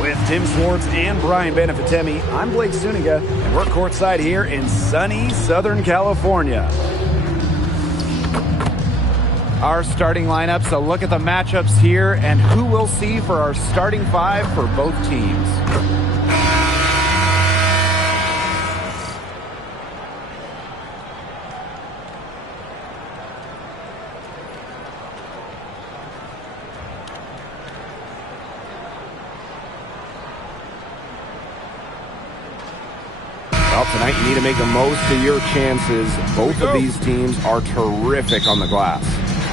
With Tim Swartz and Brian Benefitemi, I'm Blake Zuniga, and we're courtside here in sunny Southern California. Our starting lineups, a look at the matchups here, and who we'll see for our starting five for both teams. Well, tonight you need to make the most of your chances. Both of these teams are terrific on the glass.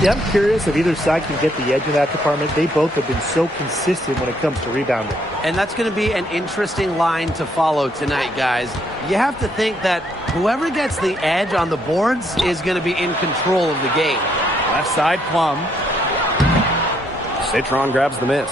Yeah, I'm curious if either side can get the edge in that department. They both have been so consistent when it comes to rebounding. And that's going to be an interesting line to follow tonight, guys. You have to think that whoever gets the edge on the boards is going to be in control of the game. Left side, Plum. Citron grabs the miss.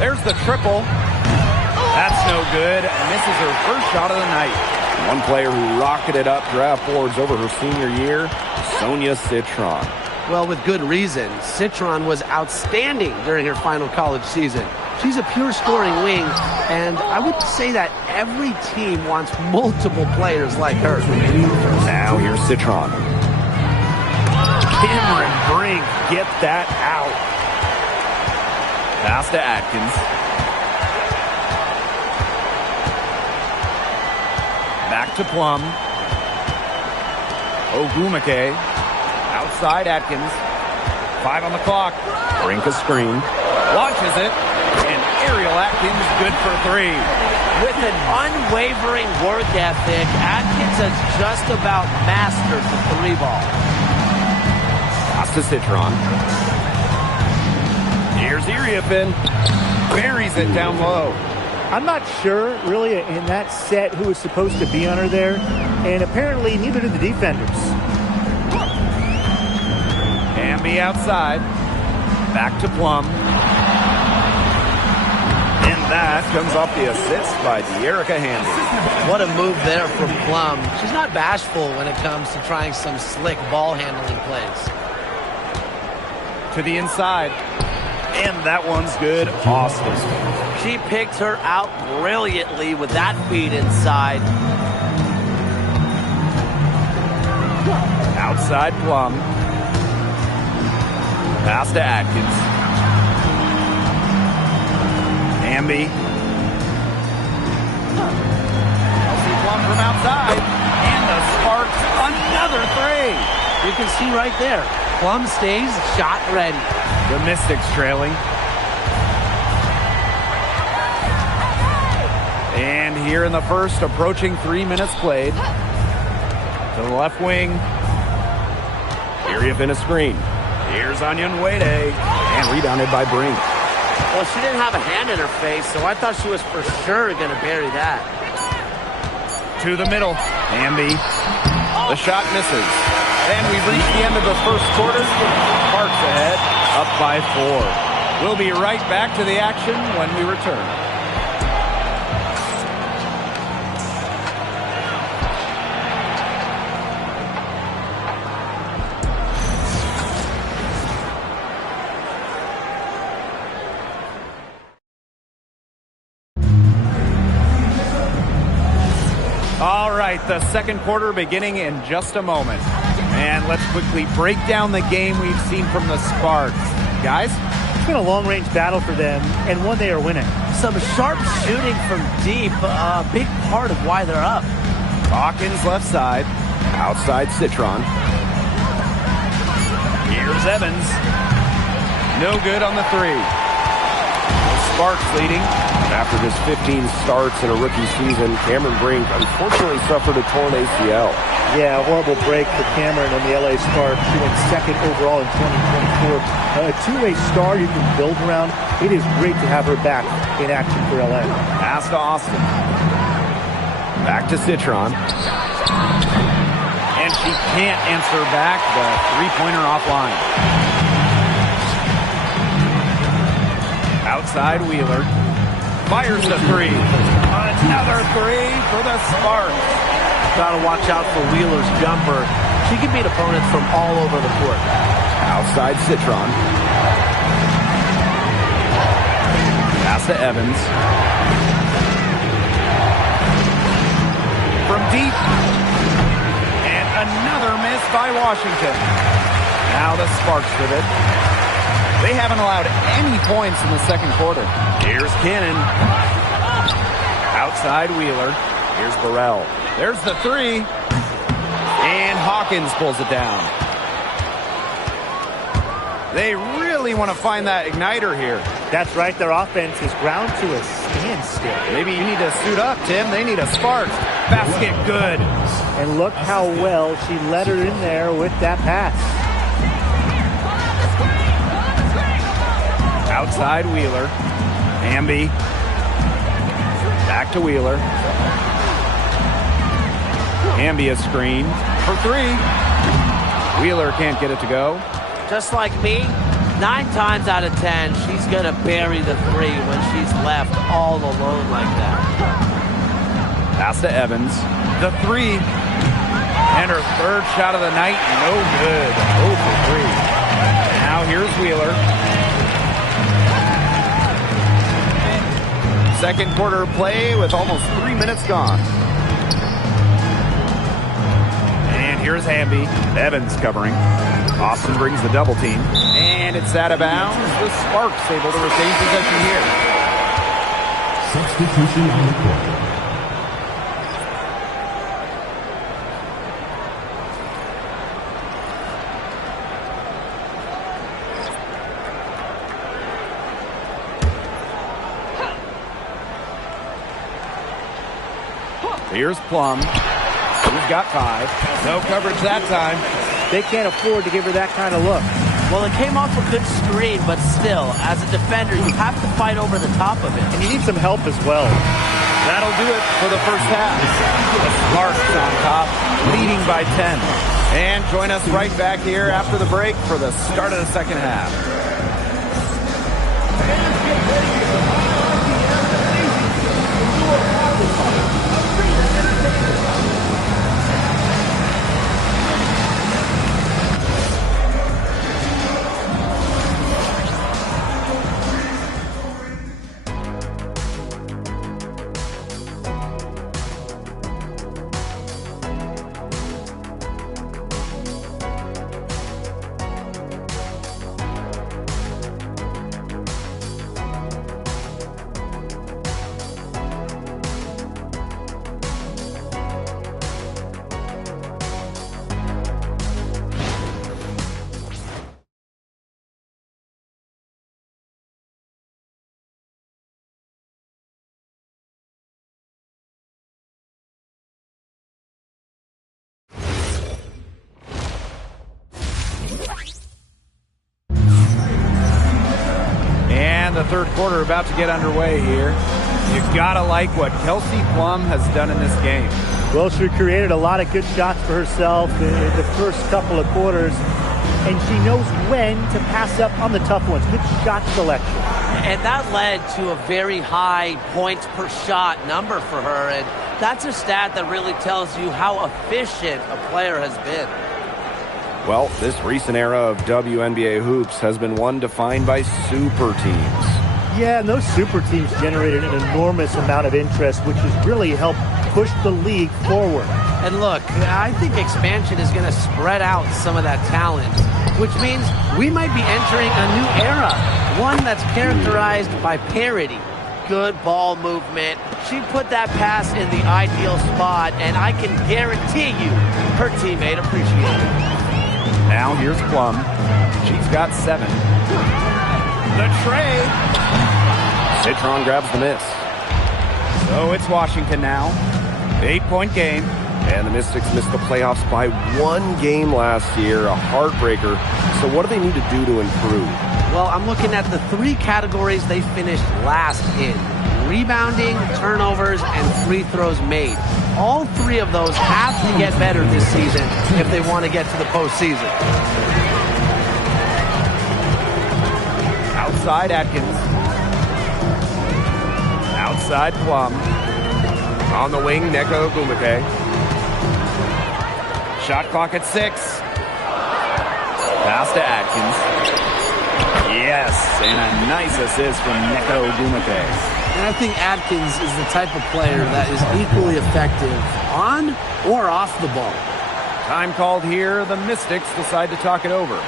There's the triple. That's no good. Misses her first shot of the night. One player who rocketed up draft boards over her senior year, Sonia Citron. Well, with good reason. Citron was outstanding during her final college season. She's a pure scoring wing, and I would say that every team wants multiple players like her. Now here's Citron. Cameron Brink, get that out. Pass to Atkins. Back to Plum. Ogumake. Outside Atkins. 5 on the clock. Brink a screen. Launches it. And Ariel Atkins good for 3. With an unwavering work ethic, Atkins has just about mastered the 3-ball. Pass to Citron. Here's Iriapin. Buries it down low. I'm not sure, really, in that set who was supposed to be on her there, and apparently neither did the defenders. Hamby outside. Back to Plum. And that comes off the assist by De'Erica Hamby. What a move there from Plum. She's not bashful when it comes to trying some slick ball handling plays. To the inside. And that one's good. Awesome. She picked her out brilliantly with that feed inside. Outside Plum. Pass to Atkins. Hamby. Kelsey Plum from outside. And the Sparks, another 3. You can see right there. Plum stays shot ready. The Mystics trailing. And here in the first, approaching 3 minutes played. To the left wing. Iriapin a screen. Here's Onion Wade. And rebounded by Brink. Well, she didn't have a hand in her face, so I thought she was for sure going to bury that. To the middle. Hamby. The shot misses. And we've reached the end of the first quarter. Sparks ahead, up by 4. We'll be right back to the action when we return. All right, the second quarter beginning in just a moment. And let's quickly break down the game we've seen from the Sparks. Guys? It's been a long-range battle for them, and one they are winning. Some sharp shooting from deep, a big part of why they're up. Hawkins left side. Outside Citron. Here's Evans. No good on the 3. Sparks leading. After his 15 starts in a rookie season, Cameron Brink unfortunately suffered a torn ACL. Yeah, a horrible break for Cameron and the LA Sparks. She went second overall in 2024. A two-way star you can build around. It is great to have her back in action for LA. Pass to Austin. Back to Citron. And she can't answer back the three-pointer offline. Outside Wheeler. Fires the three. Another three for the Sparks. Got to watch out for Wheeler's jumper. She can beat opponents from all over the court. Outside Citron. Pass to Evans. From deep. And another miss by Washington. Now the Sparks with it. They haven't allowed any points in the second quarter. Here's Cannon. Outside Wheeler. Here's Burrell. There's the three. And Hawkins pulls it down. They really want to find that igniter here. That's right. Their offense is ground to a standstill. Maybe you need to suit up, Tim. They need a spark. Basket good. And look how well she let her in there with that pass. Outside Wheeler. Amby. Back to Wheeler. Amby a screen for three. Wheeler can't get it to go. Just like me, 9 times out of 10, she's going to bury the three when she's left all alone like that. Pass to Evans. The three. And her third shot of the night, no good. 0 for 3. Now here's Wheeler. Second quarter play with almost 3 minutes gone. And here's Hamby. Evans covering. Austin brings the double team. And it's out of bounds. The Sparks able to retain possession here. Substitution on the court. Here's Plum. He's got 5. No coverage that time. They can't afford to give her that kind of look. Well, it came off a good screen, but still, as a defender, you have to fight over the top of it. And you need some help as well. That'll do it for the first half. The Sparks on top, leading by 10. And join us right back here after the break for the start of the second half. The third quarter about to get underway here. You gotta like what Kelsey Plum has done in this game. Well, she created a lot of good shots for herself in the first couple of quarters, and she knows when to pass up on the tough ones. Good shot selection. And that led to a very high points per shot number for her, and that's a stat that really tells you how efficient a player has been. Well, this recent era of WNBA hoops has been one defined by super teams. Yeah, and those super teams generated an enormous amount of interest, which has really helped push the league forward. And look, I think expansion is going to spread out some of that talent, which means we might be entering a new era, one that's characterized by parity. Good ball movement. She put that pass in the ideal spot, and I can guarantee you her teammate appreciated it. Now here's Plum. She's got 7. The tray. Citron grabs the miss. So it's Washington now. 8-point game. And the Mystics missed the playoffs by 1 game last year, a heartbreaker. So what do they need to do to improve? Well, I'm looking at the 3 categories they finished last in. Rebounding, turnovers, and free throws made. All 3 of those have to get better this season if they want to get to the postseason. Outside Atkins. Outside Plum. On the wing, Neko Gumake. Shot clock at 6. Pass to Atkins. Yes, and a nice assist from Neko Gumake. And I think Atkins is the type of player that is equally effective on or off the ball. Time called here. The Mystics decide to talk it over.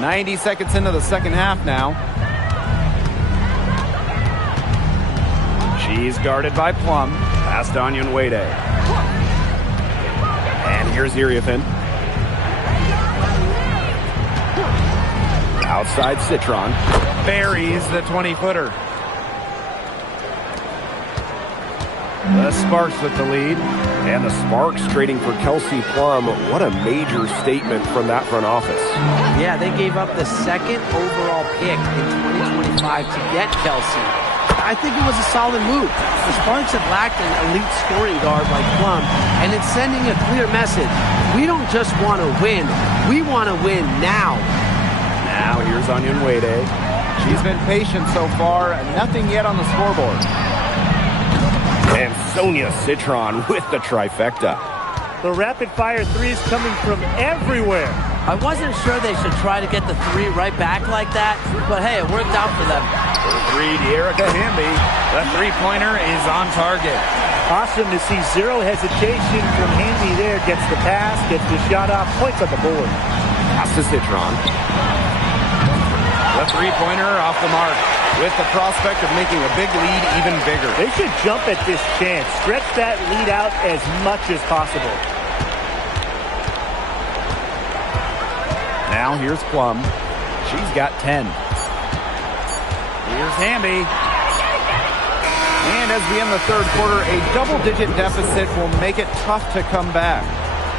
.90 seconds into the second half now. She's guarded by Plum. Past Onion Wade. And here's Iriafin. Outside Citron. Buries the 20-footer. The Sparks with the lead. And the Sparks trading for Kelsey Plum. What a major statement from that front office. Yeah, they gave up the second overall pick in 2025 to get Kelsey. I think it was a solid move. The Sparks have lacked an elite scoring guard like Plum, and it's sending a clear message. We don't just want to win. We want to win now. Now here's Onion Wade. She's been patient so far. Nothing yet on the scoreboard. And Sonia Citron with the trifecta. The rapid-fire threes coming from everywhere. I wasn't sure they should try to get the three right back like that, but hey, it worked out for them. Three to Erica Hamby. The three-pointer is on target. Awesome to see zero hesitation from Hamby there. Gets the pass, gets the shot off, points on the board. Pass to Citron. The three-pointer off the mark, with the prospect of making a big lead even bigger. They should jump at this chance. Stretch that lead out as much as possible. Now here's Plum. She's got 10. Here's Hamby. And as we end the third quarter, a double-digit deficit will make it tough to come back.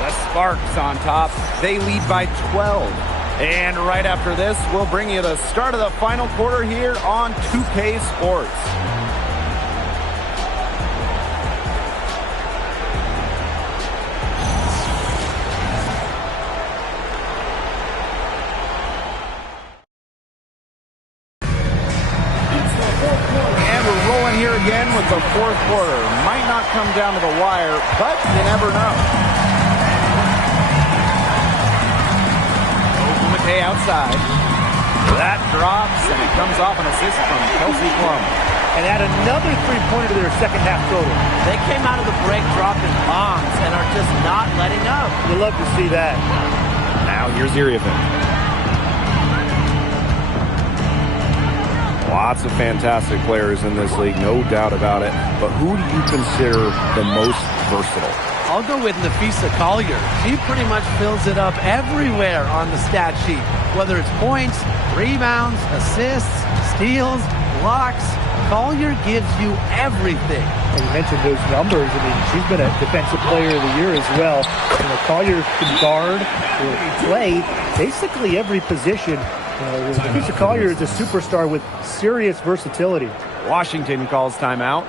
The Sparks on top. They lead by 12. And right after this, we'll bring you the start of the final quarter here on 2K Sports. And we're rolling here again with the fourth quarter. Might not come down to the wire, but you never know. Outside. That drops, and it comes off an assist from Kelsey Plum. And add another three-pointer to their second half total. They came out of the break dropping bombs and are just not letting up. You love to see that. Now here's Iriafin. Lots of fantastic players in this league, no doubt about it. But who do you consider the most versatile? I'll go with Nafisa Collier. She pretty much fills it up everywhere on the stat sheet. Whether it's points, rebounds, assists, steals, blocks, Collier gives you everything. And you mentioned those numbers. I mean, she's been a defensive player of the year as well. You know, Collier can guard or play basically every position. Nafisa Collier is a superstar with serious versatility. Washington calls timeout.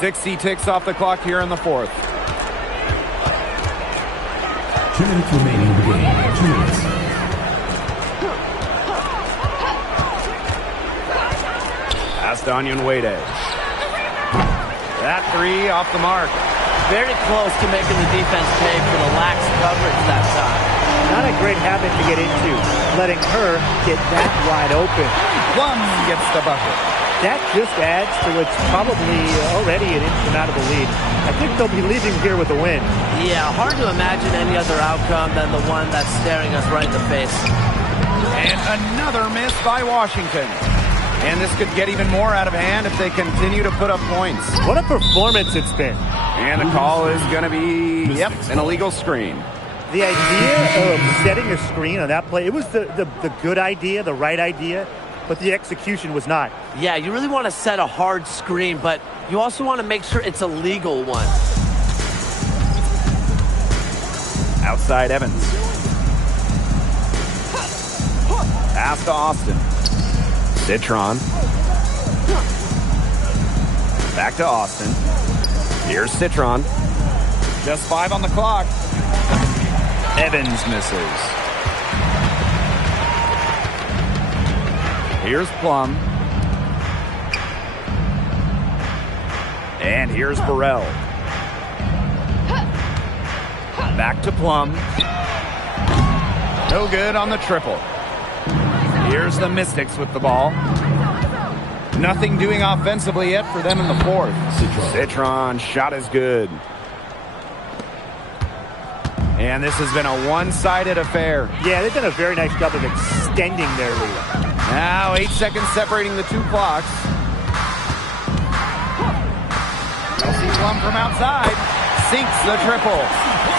60 ticks off the clock here in the fourth. 2 minutes remaining in the game. 2 minutes. Pass to Onyenwere. That three off the mark. Very close to making the defense pay for the lax coverage that time. Not a great habit to get into, letting her get that wide open. Plum gets the bucket. That just adds to what's probably already an insurmountable lead. I think they'll be leaving here with a win. Yeah, hard to imagine any other outcome than the one that's staring us right in the face. And another miss by Washington. And this could get even more out of hand if they continue to put up points. What a performance it's been. And the call is going to be, an illegal screen. The idea of setting a screen on that play, it was the good idea, the right idea, but the execution was not. Yeah, you really want to set a hard screen, but you also want to make sure it's a legal one. Outside Evans. Pass to Austin. Citron. Back to Austin. Here's Citron. Just 5 on the clock. Evans misses. Here's Plum. And here's Burrell. Back to Plum. No good on the triple. Here's the Mystics with the ball. Nothing doing offensively yet for them in the fourth. Citron shot is good. And this has been a one-sided affair. Yeah, they've done a very nice job of extending their lead. Now 8 seconds separating the two clocks. Kelsey Plum from outside sinks the triple.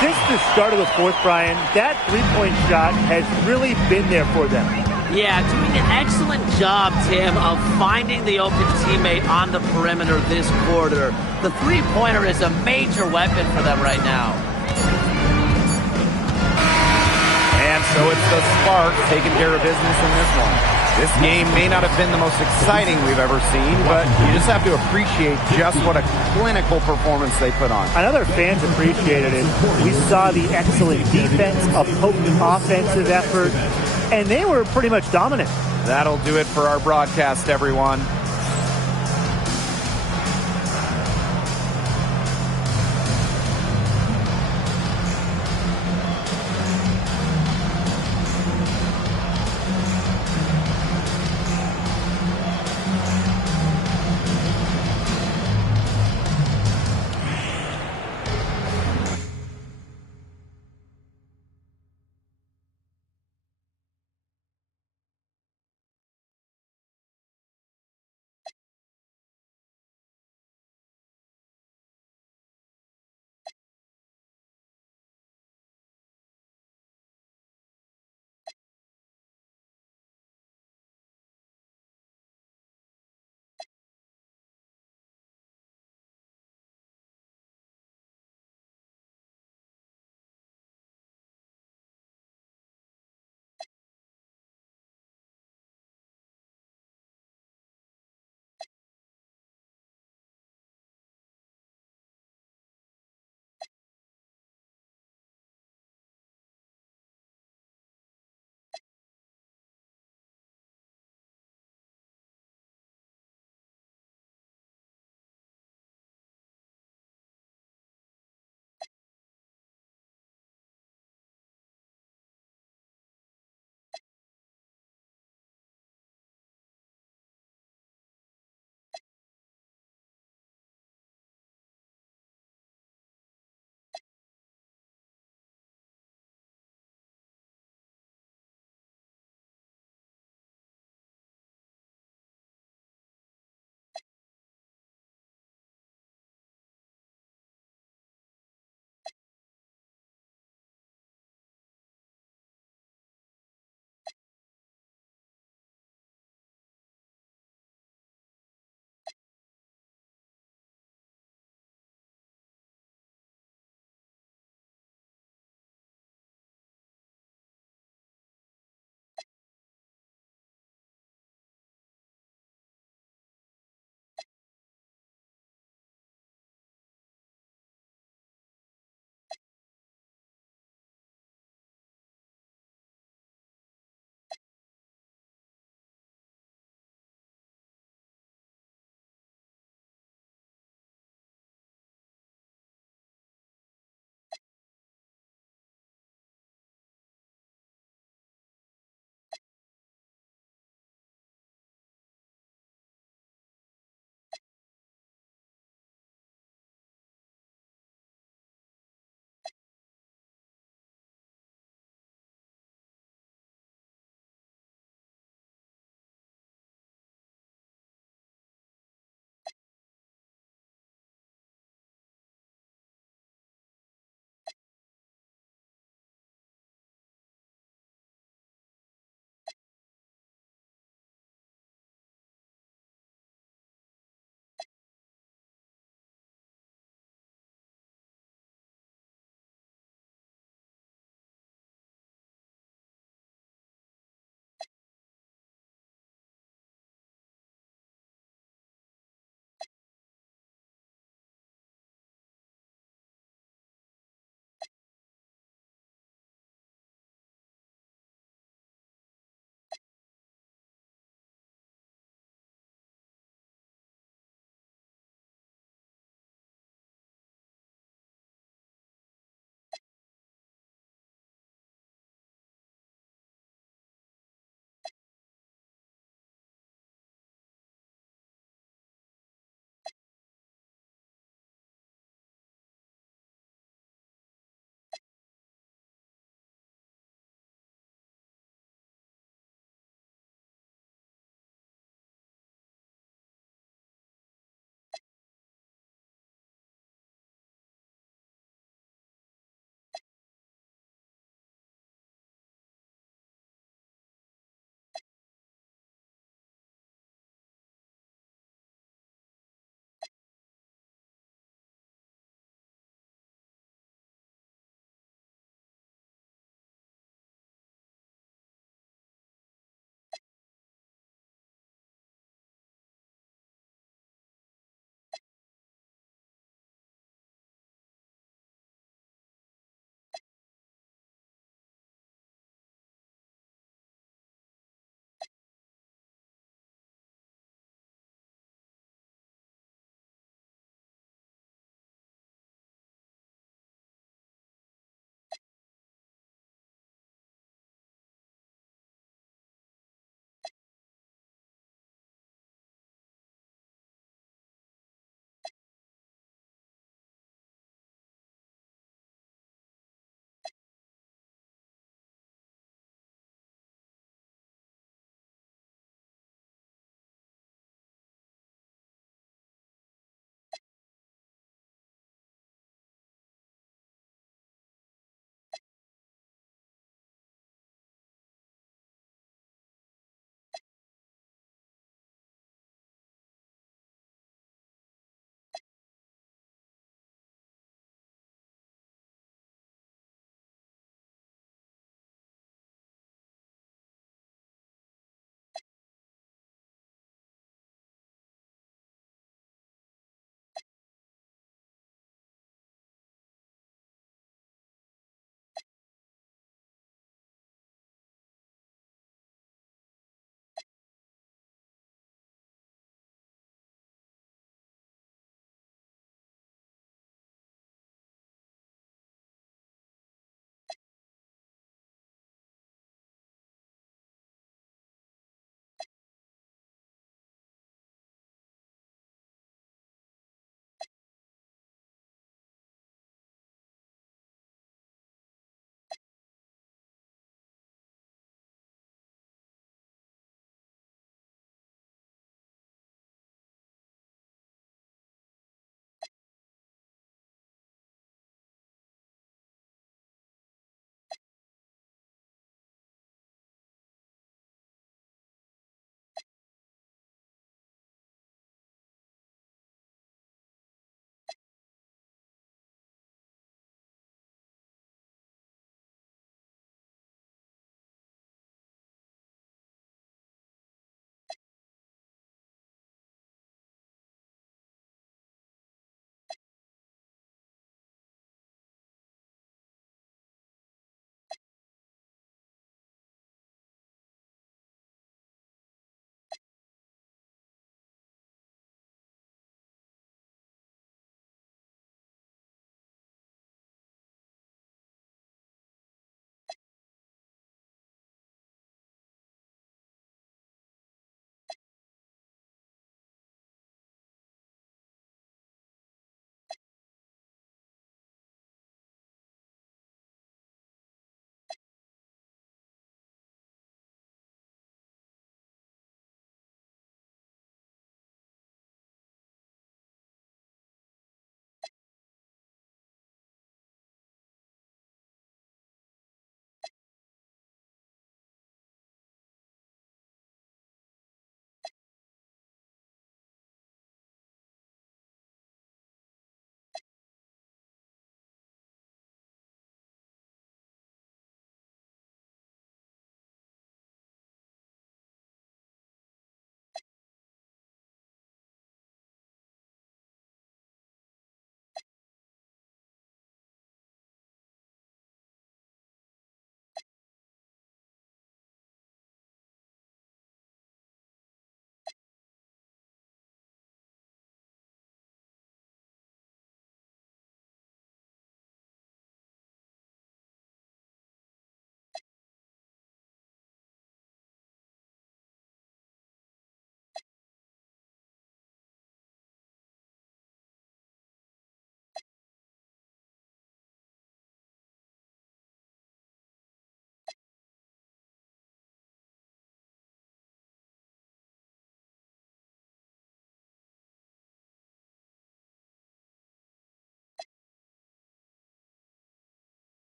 Since the start of the fourth, Brian, that three-point shot has really been there for them. Yeah, doing an excellent job, Tim, of finding the open teammate on the perimeter this quarter. The three-pointer is a major weapon for them right now. And so it's the Sparks taking care of business in this one. This game may not have been the most exciting we've ever seen, but you just have to appreciate just what a clinical performance they put on. I know their fans appreciated it. We saw the excellent defense, a potent offensive effort, and they were pretty much dominant. That'll do it for our broadcast, everyone.